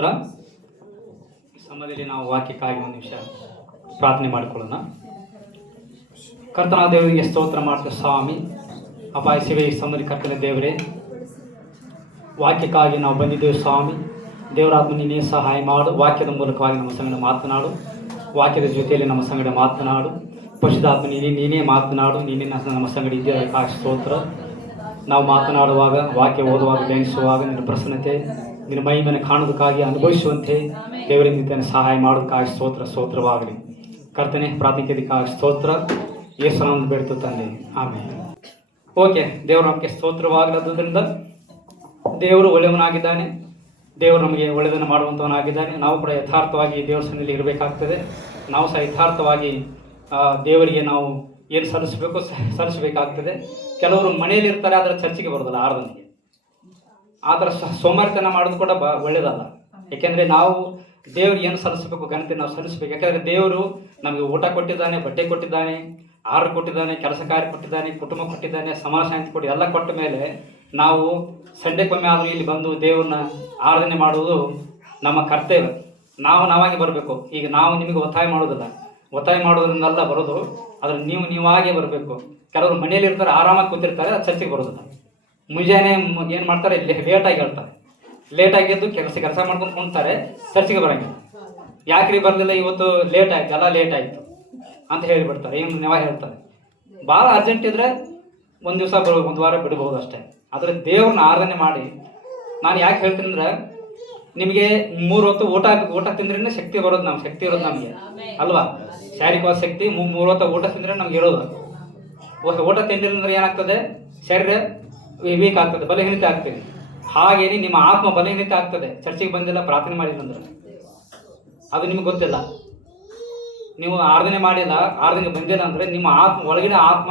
ಸ್ತೋತ್ರ. ಸಮಯದಲ್ಲಿ ನಾವು ವಾಕ್ಯಕ್ಕಾಗಿ ಒಂದು ನಿಮಿಷ ಪ್ರಾರ್ಥನೆ ಮಾಡಿಕೊಳ್ಳೋಣ. ಕರ್ತನಾದ ದೇವರಿಗೆ ಸ್ತೋತ್ರ ಮಾಡ್ತೀವಿ ಸ್ವಾಮಿ. ಅಪಾಯ ಶಿವೆ ಈ ಸಮಯದಲ್ಲಿ ಕರ್ತನ ದೇವರೇ, ವಾಕ್ಯಕ್ಕಾಗಿ ನಾವು ಬಂದಿದ್ದೇವೆ ಸ್ವಾಮಿ. ದೇವರಾತ್ಮ ನೀನೇ ಸಹಾಯ ಮಾಡು. ವಾಕ್ಯದ ಮೂಲಕವಾಗಿ ನಮ್ಮ ಸಂಗಡ ಮಾತನಾಡು. ವಾಕ್ಯದ ಜೊತೆಯಲ್ಲಿ ನಮ್ಮ ಸಂಗಡ ಮಾತನಾಡು. ಪರಿಶುದ್ಧಾತ್ಮ ನೀನೇ ಮಾತನಾಡು. ನೀನೇ ನಮ್ಮ ಸಂಗಡ ಇದೆಯಾ ಸ್ತೋತ್ರ. ನಾವು ಮಾತನಾಡುವಾಗ, ವಾಕ್ಯ ಓದುವಾಗ, ಧ್ಯಾನಿಸುವಾಗ ನಿನ್ನ ಪ್ರಸನ್ನತೆ, ನಿನ್ನ ಮಹಿಮೆಯನ್ನು ಕಾಣೋದಕ್ಕಾಗಿ ಅನುಭವಿಸುವಂತೆ ದೇವರಿಂದ ಸಹಾಯ ಮಾಡೋದಕ್ಕಾಗಿ ಸ್ತೋತ್ರವಾಗಲಿ. ಕರ್ತನೆ ಪ್ರಾರ್ಥನೆಗೆ ಸ್ತೋತ್ರ. ಯೇಸುನಾಮದಲ್ಲಿ ಬೇಡ್ತು ತಂದೆ, ಆಮೇಲೆ. ಓಕೆ, ದೇವರು ನಮಗೆ ಸ್ತೋತ್ರವಾಗಲಾದ್ರಿಂದ ದೇವರು ಒಳ್ಳೆಯವನಾಗಿದ್ದಾನೆ. ದೇವರು ನಮಗೆ ಒಳ್ಳೆಯದನ್ನು ಮಾಡುವಂಥವನಾಗಿದ್ದಾನೆ. ನಾವು ಕೂಡ ಯಥಾರ್ಥವಾಗಿ ದೇವರ ಸನ್ನಿಧಿಯಲ್ಲಿ ಇರಬೇಕಾಗ್ತದೆ. ನಾವು ಸಹ ಯಥಾರ್ಥವಾಗಿ ದೇವರಿಗೆ ನಾವು ಏನು ಸಲ್ಲಿಸಬೇಕಾಗ್ತದೆ. ಕೆಲವರು ಮನೆಯಲ್ಲಿ ಇರ್ತಾರೆ, ಆದರೆ ಚರ್ಚಿಗೆ ಬರೋದಲ್ಲ ಆರಾಧನೆಗೆ. ಆ ಥರ ಸೋಮಾರಿತನ ಮಾಡೋದು ಕೂಡ ಒಳ್ಳೆಯದಲ್ಲ. ಯಾಕೆಂದರೆ ನಾವು ದೇವ್ರಿಗೆ ಏನು ಸಲ್ಲಿಸಬೇಕು, ಘನತೆ ನಾವು ಸಲ್ಲಿಸಬೇಕು. ಯಾಕೆಂದರೆ ದೇವರು ನಮಗೆ ಊಟ ಕೊಟ್ಟಿದ್ದಾನೆ, ಬಟ್ಟೆ ಕೊಟ್ಟಿದ್ದಾನೆ, ಆಹಾರ ಕೊಟ್ಟಿದ್ದಾನೆ, ಕೆಲಸ ಕಾರ್ಯ ಕೊಟ್ಟಿದ್ದಾನೆ, ಕುಟುಂಬ ಕೊಟ್ಟಿದ್ದಾನೆ, ಸಮಾಜ ಶಾಂತಿ ಕೊಟ್ಟು ಎಲ್ಲ ಕೊಟ್ಟ ಮೇಲೆ ನಾವು ಸಂಡೆಗೊಮ್ಮೆ ಆದರೂ ಇಲ್ಲಿ ಬಂದು ದೇವ್ರನ್ನ ಆರಾಧನೆ ಮಾಡುವುದು ನಮ್ಮ ಕರ್ತವ್ಯ. ನಾವಾಗಿ ಬರಬೇಕು. ಈಗ ನಾವು ನಿಮಗೆ ಒತ್ತಾಯ ಮಾಡೋದಿಲ್ಲ, ಒತ್ತಾಯ ಮಾಡೋದ್ರಿಂದಲ್ಲ ಬರೋದು, ಆದರೆ ನೀವಾಗೇ ಬರಬೇಕು. ಕೆಲವರು ಮನೆಯಲ್ಲಿ ಇರ್ತಾರೆ, ಆರಾಮಾಗಿ ಕೂತಿರ್ತಾರೆ, ಚರ್ಚೆಗೆ ಬರೋದಿಲ್ಲ. ಮುಂಜಾನೆ ಏನು ಮಾಡ್ತಾರೆ, ಲೇಟಾಗಿ ಹೇಳ್ತಾರೆ. ಲೇಟಾಗಿ ಎದ್ದು ಕೆಲಸ ಮಾಡ್ಕೊಂಡು ಕುಂತಾರೆ, ಚರ್ಚೆಗೆ ಬರೋಂಗಿಲ್ಲ. ಯಾಕ್ರಿ ಬರಲಿಲ್ಲ ಇವತ್ತು, ಲೇಟ್ ಆಯ್ತು, ಎಲ್ಲ ಲೇಟ್ ಆಯಿತು ಅಂತ ಹೇಳಿಬಿಡ್ತಾರೆ. ಏನು ನೀವಾಗ ಹೇಳ್ತಾರೆ. ಭಾಳ ಅರ್ಜೆಂಟ್ ಇದ್ದರೆ ಒಂದು ದಿವಸ ಒಂದು ವಾರ ಬಿಡ್ಬೋದು ಅಷ್ಟೇ. ಆದರೆ ದೇವ್ರನ್ನ ಆರಾಧನೆ ಮಾಡಿ, ನಾನು ಯಾಕೆ ಹೇಳ್ತೀನಿ ಅಂದರೆ, ನಿಮಗೆ 3 ಹೊತ್ತು ಊಟ ತಿಂದ್ರೇ ಶಕ್ತಿ ಬರೋದು, ಶಕ್ತಿ ಇರೋದು ನಮಗೆ ಅಲ್ವಾ. ಶಾರೀರಿಕವಾದ ಶಕ್ತಿ 3 ಹೊತ್ತು ಊಟ ತಿಂದರೆ ನಮ್ಗೆ ಇರೋದು. ಊಟ ತಿಂದಿರಂದ್ರೆ ಏನಾಗ್ತದೆ, ಶರೀರ ವೀಕ್ ಆಗ್ತದೆ, ಬಲಹೀನತೆ ಆಗ್ತದೆ. ಹಾಗೇನೆ ನಿಮ್ಮ ಆತ್ಮ ಬಲಹೀನತೆ ಆಗ್ತದೆ. ಚರ್ಚೆಗೆ ಬಂದಿಲ್ಲ, ಪ್ರಾರ್ಥನೆ ಮಾಡಿಲ್ಲ ಅಂದ್ರೆ ಅದು ನಿಮ್ಗೆ ಗೊತ್ತಿಲ್ಲ. ನೀವು ಆರಾಧನೆ ಮಾಡಿಲ್ಲ, ಆರಾಧನೆಗೆ ಬಂದಿಲ್ಲ ಅಂದರೆ ನಿಮ್ಮ ಆತ್ಮ, ಒಳಗಿನ ಆತ್ಮ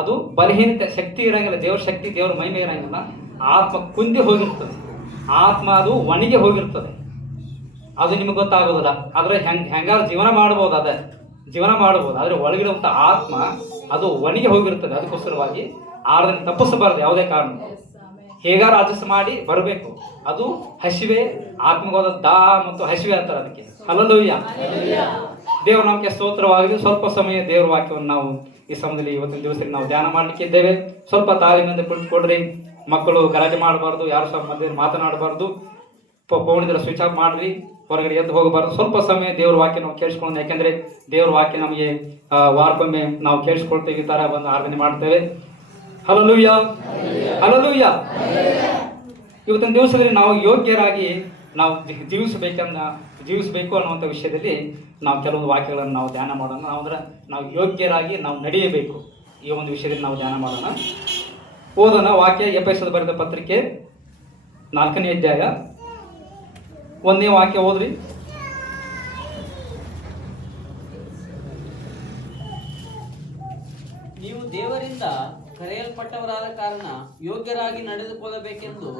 ಅದು ಬಲಹೀನತೆ, ಶಕ್ತಿ ಇರೋಂಗಿಲ್ಲ. ದೇವ್ರ ಶಕ್ತಿ, ದೇವ್ರ ಮಹಿಮೆ ಇರೋಂಗಿಲ್ಲ. ಆತ್ಮ ಕುಂದಿ ಹೋಗಿರ್ತದೆ, ಆತ್ಮ ಅದು ಒಣಗಿ ಹೋಗಿರ್ತದೆ. ಅದು ನಿಮಗೆ ಗೊತ್ತಾಗೋದಿಲ್ಲ. ಆದರೆ ಹೆಂಗಾರು ಜೀವನ ಮಾಡ್ಬೋದು, ಜೀವನ ಮಾಡ್ಬೋದು. ಆದರೆ ಒಳಗಿರುವಂಥ ಆತ್ಮ ಅದು ಒಣಗಿ ಹೋಗಿರ್ತದೆ. ಅದಕ್ಕೋಸ್ಕರವಾಗಿ ಆರಾಧನೆ ತಪ್ಪಿಸಬಾರ್ದು ಯಾವುದೇ ಕಾರಣ. ಹೇಗಾರು ಅಡ್ಜಸ್ಟ್ ಮಾಡಿ ಬರಬೇಕು. ಅದು ಹಸಿವೆ, ಆತ್ಮವಾದ ಮತ್ತು ಹಸಿವೆ ಅಂತಾರೆ ಅದಕ್ಕೆ. ಹಲ್ಲೆಲೂಯಾ. ದೇವ್ರ ನಮಗೆ ಸ್ತೋತ್ರವಾಗಲಿ. ಸ್ವಲ್ಪ ಸಮಯ ದೇವ್ರ ವಾಕ್ಯವನ್ನು ನಾವು ಈ ಸಮಯದಲ್ಲಿ ಇವತ್ತಿನ ದಿವಸದಲ್ಲಿ ನಾವು ಧ್ಯಾನ ಮಾಡಲಿಕ್ಕೆ ಇದ್ದೇವೆ. ಸ್ವಲ್ಪ ತಾಳ್ಮೆಯಿಂದ ಕುಳಿತುಕೊಡ್ರಿ. ಮಕ್ಕಳು ಗಲಾಟೆ ಮಾಡಬಾರ್ದು, ಯಾರು ಸಹ ಮಧ್ಯೆ ಮಾತನಾಡಬಾರ್ದು. ಫೋನಿದ್ರೆ ಸ್ವಿಚ್ ಆಫ್ ಮಾಡಿರಿ, ಹೊರಗಡೆ ಎದ್ದು ಹೋಗಬಾರ್ದು. ಸ್ವಲ್ಪ ಸಮಯ ದೇವ್ರ ವಾಕ್ಯ ನಾವು ಕೇಳಿಸ್ಕೊಂಡು, ಯಾಕೆಂದರೆ ದೇವ್ರ ವಾಕ್ಯ ನಮಗೆ ವಾರಕ್ಕೊಮ್ಮೆ ನಾವು ಕೇಳಿಸ್ಕೊಳ್ತೇವೆ. ಈ ಥರ ಬಂದು ಆರಾಧನೆ ಮಾಡ್ತೇವೆ. Hallelujah, hallelujah. ಇವತ್ತಿನ ದಿವಸದಲ್ಲಿ ನಾವು ಯೋಗ್ಯರಾಗಿ ನಾವು ಜೀವಿಸಬೇಕು ಅನ್ನುವಂಥ ವಿಷಯದಲ್ಲಿ ನಾವು ಕೆಲವೊಂದು ವಾಕ್ಯಗಳನ್ನು ನಾವು ಧ್ಯಾನ ಮಾಡೋಣ. ನಾವು ಯೋಗ್ಯರಾಗಿ ನಾವು ನಡೆಯಬೇಕು. ಈ ಒಂದು ವಿಷಯದಲ್ಲಿ ನಾವು ಧ್ಯಾನ ಮಾಡೋಣ. ಓದೋಣ ವಾಕ್ಯ. ಎಫೆಸದ ಬರೆದ ಪತ್ರಿಕೆ 4ನೇ ಅಧ್ಯಾಯ 1ನೇ ವಾಕ್ಯ ಓದ್ರಿ. ನೀವು ದೇವರಿಂದ ಕರೆಯಲ್ಪಟ್ಟವರಾದ ಕಾರಣ ಯೋಗ್ಯರಾಗಿ ನಡೆದುಕೊಳ್ಳಬೇಕೆಂದು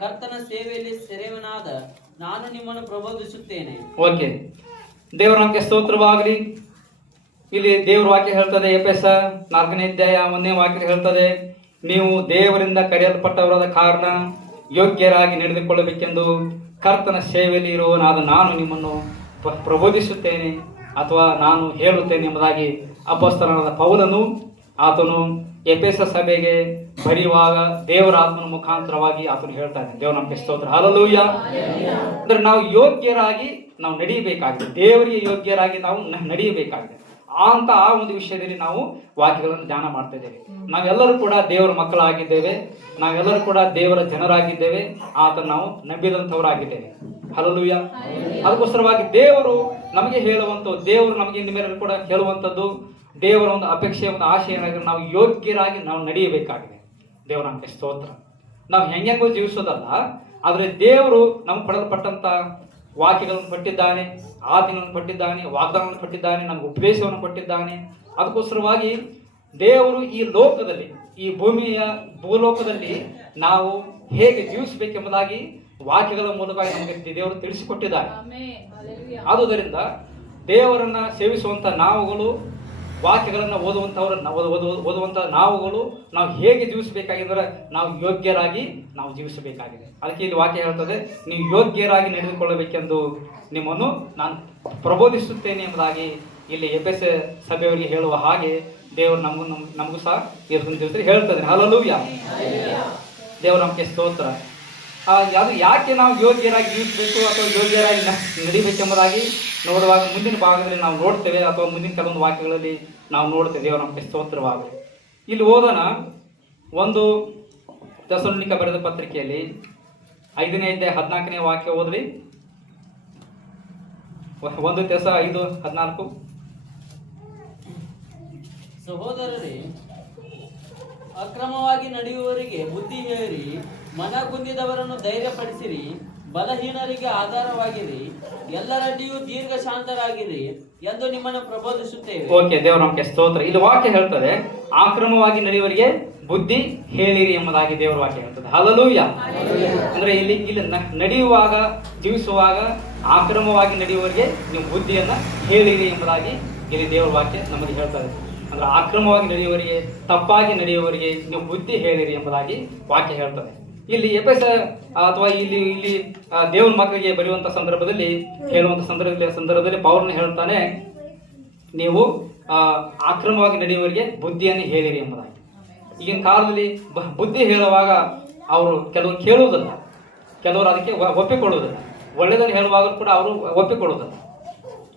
ಕರ್ತನ ಸೇವೆಯಲ್ಲಿ ಸೆರೆಯವನಾದ ನಾನು ನಿಮ್ಮನ್ನು ಪ್ರಬೋಧಿಸುತ್ತೇನೆ. ಓಕೆ, ದೇವರ ನಮಗೆ ಸ್ತೋತ್ರವಾಗಲಿ. ಇಲ್ಲಿ ದೇವ್ರ ವಾಕ್ಯ ಹೇಳ್ತದೆ, ಎಫೆಸ 4ನೇ ಅಧ್ಯಾಯ 1ನೇ ವಾಕ್ಯ ಹೇಳ್ತದೆ, ನೀವು ದೇವರಿಂದ ಕರೆಯಲ್ಪಟ್ಟವರಾದ ಕಾರಣ ಯೋಗ್ಯರಾಗಿ ನಡೆದುಕೊಳ್ಳಬೇಕೆಂದು ಕರ್ತನ ಸೇವೆಯಲ್ಲಿ ಇರುವನಾದ ನಾನು ನಿಮ್ಮನ್ನು ಪ್ರಬೋಧಿಸುತ್ತೇನೆ ಅಥವಾ ನಾನು ಹೇಳುತ್ತೇನೆ ಎಂಬುದಾಗಿ ಅಪೊಸ್ತಲನಾದ ಪೌಲನು ಆತನು ಎಫೆಸ ಸಭೆಗೆ ಬರೆಯುವಾಗ ದೇವರ ಆತ್ಮನ ಮುಖಾಂತರವಾಗಿ ಆತನು ಹೇಳ್ತಾ ಇದ್ದಾನೆ. ದೇವ್ರ ನಮಗೆ ಸ್ತೋತ್ರ. ಹಲ್ಲೆಲೂಯಾ. ಅಂದ್ರೆ ನಾವು ಯೋಗ್ಯರಾಗಿ ನಾವು ನಡೆಯಬೇಕಾಗಿದೆ. ದೇವರಿಗೆ ಯೋಗ್ಯರಾಗಿ ನಾವು ನಡೆಯಬೇಕಾಗಿದೆ. ಅಂತ ಆ ಒಂದು ವಿಷಯದಲ್ಲಿ ನಾವು ವಾಕ್ಯಗಳನ್ನು ಧ್ಯಾನ ಮಾಡ್ತಾ ಇದ್ದೇವೆ. ನಾವೆಲ್ಲರೂ ಕೂಡ ದೇವರ ಮಕ್ಕಳಾಗಿದ್ದೇವೆ. ನಾವೆಲ್ಲರೂ ಕೂಡ ದೇವರ ಜನರಾಗಿದ್ದೇವೆ. ಆತನ ನಾವು ನಂಬಿದಂಥವರಾಗಿದ್ದೇವೆ. ಹಲ್ಲೆಲೂಯಾ. ಅದಕ್ಕೋಸ್ಕರವಾಗಿ ದೇವರು ನಮಗೆ ಹೇಳುವಂಥದ್ದು, ದೇವರು ನಮಗೆ ಇನ್ನು ಮೇಲೆ ಕೂಡ ಹೇಳುವಂಥದ್ದು, ದೇವರ ಒಂದು ಅಪೇಕ್ಷೆ, ಒಂದು ಆಶೆ ಏನಾಗಿದೆ, ನಾವು ಯೋಗ್ಯರಾಗಿ ನಾವು ನಡೆಯಬೇಕಾಗಿದೆ. ದೇವರ ನಮಗೆ ಸ್ತೋತ್ರ. ನಾವು ಹೆಂಗೆಂಗೋ ಜೀವಿಸೋದಲ್ಲ, ಆದರೆ ದೇವರು ನಮ್ಗೆ ಕೊಡಲ್ಪಟ್ಟಂಥ ವಾಕ್ಯಗಳನ್ನು ಕೊಟ್ಟಿದ್ದಾನೆ, ಆಜ್ಞೆಗಳನ್ನು ಕೊಟ್ಟಿದ್ದಾನೆ, ವಾಗ್ದಾನವನ್ನು ಕೊಟ್ಟಿದ್ದಾನೆ, ನಮ್ಗೆ ಉಪದೇಶವನ್ನು ಕೊಟ್ಟಿದ್ದಾನೆ. ಅದಕ್ಕೋಸ್ಕರವಾಗಿ ದೇವರು ಈ ಲೋಕದಲ್ಲಿ, ಈ ಭೂಲೋಕದಲ್ಲಿ ನಾವು ಹೇಗೆ ಜೀವಿಸಬೇಕೆಂಬುದಾಗಿ ವಾಕ್ಯಗಳ ಮೂಲಕ ನಮಗೆ ದೇವರು ತಿಳಿಸಿಕೊಟ್ಟಿದ್ದಾರೆ. ಆದುದರಿಂದ ದೇವರನ್ನ ಸೇವಿಸುವಂಥ ನಾವುಗಳು ವಾಕ್ಯಗಳನ್ನು ಓದುವಂಥ ನಾವುಗಳು ನಾವು ಹೇಗೆ ಜೀವಿಸಬೇಕಾಗಿದ್ದರೆ ನಾವು ಯೋಗ್ಯರಾಗಿ ನಾವು ಜೀವಿಸಬೇಕಾಗಿದೆ. ಅದಕ್ಕೆ ಇಲ್ಲಿ ವಾಕ್ಯ ಹೇಳ್ತದೆ, ನೀವು ಯೋಗ್ಯರಾಗಿ ನಡೆದುಕೊಳ್ಳಬೇಕೆಂದು ನಿಮ್ಮನ್ನು ನಾನು ಪ್ರಬೋಧಿಸುತ್ತೇನೆ ಎಂಬುದಾಗಿ ಇಲ್ಲಿ ಎಫೆಸ ಸಭೆಯವರಿಗೆ ಹೇಳುವ ಹಾಗೆ ದೇವರು ನಮಗೂ ಸಹ ಇವತ್ತಿನ ದಿವಸದಲ್ಲಿ ಹೇಳ್ತದೆ. ಹಲ್ಲೆಲೂಯಾ. ದೇವರು ನಮಗೆ ಸ್ತೋತ್ರ. ಅದು ಯಾಕೆ ನಾವು ಯೋಗ್ಯರಾಗಿ ಜೀವಿಸಬೇಕು ಅಥವಾ ಯೋಗ್ಯರಾಗಿ ನಡಿಬೇಕೆಂಬುದಾಗಿ ನೋಡುವಾಗ ಮುಂದಿನ ಭಾಗದಲ್ಲಿ ನಾವು ನೋಡ್ತೇವೆ, ಅಥವಾ ಮುಂದಿನ ಕೆಲವೊಂದು ವಾಕ್ಯಗಳಲ್ಲಿ ನಾವು ನೋಡ್ತೇವೆ. ದೇವರು ನಮಗೆ ಸ್ತೋತ್ರವಾಗಲಿ. ಇಲ್ಲಿ ಓದೋಣ, 1 ಥೆಸಲೋನಿಕ ಬರೆದ ಪತ್ರಿಕೆಯಲ್ಲಿ 5ನೇ ಅಧ್ಯಾಯ 14ನೇ ವಾಕ್ಯ ಓದ್ರಿ. 1 ಥೆಸ 5:14. ಸಹೋದರರೇ, ಅಕ್ರಮವಾಗಿ ನಡೆಯುವವರಿಗೆ ಬುದ್ಧಿ ಹೇಳಿರಿ, ಮನಗುಂದಿದವರನ್ನು ಧೈರ್ಯಪಡಿಸಿರಿ, ಬಲಹೀನರಿಗೆ ಆಧಾರವಾಗಿರಿ, ಎಲ್ಲರಲ್ಲಿಯೂ ದೀರ್ಘ ಶಾಂತರಾಗಿರಿ ಎಂದು ನಿಮ್ಮನ್ನು ಪ್ರಬೋಧಿಸುತ್ತೇವೆ. ಓಕೆ, ದೇವರ ನಮಗೆ ಸ್ತೋತ್ರ. ಇಲ್ಲಿ ವಾಕ್ಯ ಹೇಳ್ತದೆ, ಆಕ್ರಮವಾಗಿ ನಡೆಯುವವರಿಗೆ ಬುದ್ಧಿ ಹೇಳಿರಿ ಎಂಬುದಾಗಿ ದೇವರ ವಾಕ್ಯ ಹೇಳ್ತದೆ. ಹಲ್ಲೆಲೂಯಾ. ಅಂದ್ರೆ ಇಲ್ಲಿ ನಡೆಯುವಾಗ, ಜೀವಿಸುವಾಗ ಆಕ್ರಮವಾಗಿ ನಡೆಯುವವರಿಗೆ ನೀವು ಬುದ್ಧಿಯನ್ನ ಹೇಳಿರಿ ಎಂಬುದಾಗಿ ಇಲ್ಲಿ ದೇವರ ವಾಕ್ಯ ನಮಗೆ ಹೇಳ್ತದೆ. ಅಂದ್ರೆ ಆಕ್ರಮವಾಗಿ ನಡೆಯುವವರಿಗೆ, ತಪ್ಪಾಗಿ ನಡೆಯುವವರಿಗೆ ನೀವು ಬುದ್ಧಿ ಹೇಳಿರಿ ಎಂಬುದಾಗಿ ವಾಕ್ಯ ಹೇಳ್ತದೆ. ಇಲ್ಲಿ ಎಫೆಸ ಅಥವಾ ಇಲ್ಲಿ ದೇವರ ಮಕ್ಕಳಿಗೆ ಬರೆಯುವಂಥ ಸಂದರ್ಭದಲ್ಲಿ ಹೇಳುವಂಥ ಸಂದರ್ಭದಲ್ಲಿ ಪೌಲನು ಹೇಳ್ತಾನೆ, ನೀವು ಆಕ್ರಮವಾಗಿ ನಡೆಯುವವರಿಗೆ ಬುದ್ಧಿಯನ್ನು ಹೇಳಿರಿ ಎಂಬುದಾಗಿ. ಈಗಿನ ಕಾಲದಲ್ಲಿ ಬುದ್ಧಿ ಹೇಳುವಾಗ ಅವರು ಕೆಲವರು ಕೇಳುವುದಿಲ್ಲ, ಕೆಲವರು ಅದಕ್ಕೆ ಒಪ್ಪಿಕೊಳ್ಳುವುದಿಲ್ಲ. ಒಳ್ಳೆಯದನ್ನು ಹೇಳುವಾಗ ಕೂಡ ಅವರು ಒಪ್ಪಿಕೊಳ್ಳುವುದಿಲ್ಲ.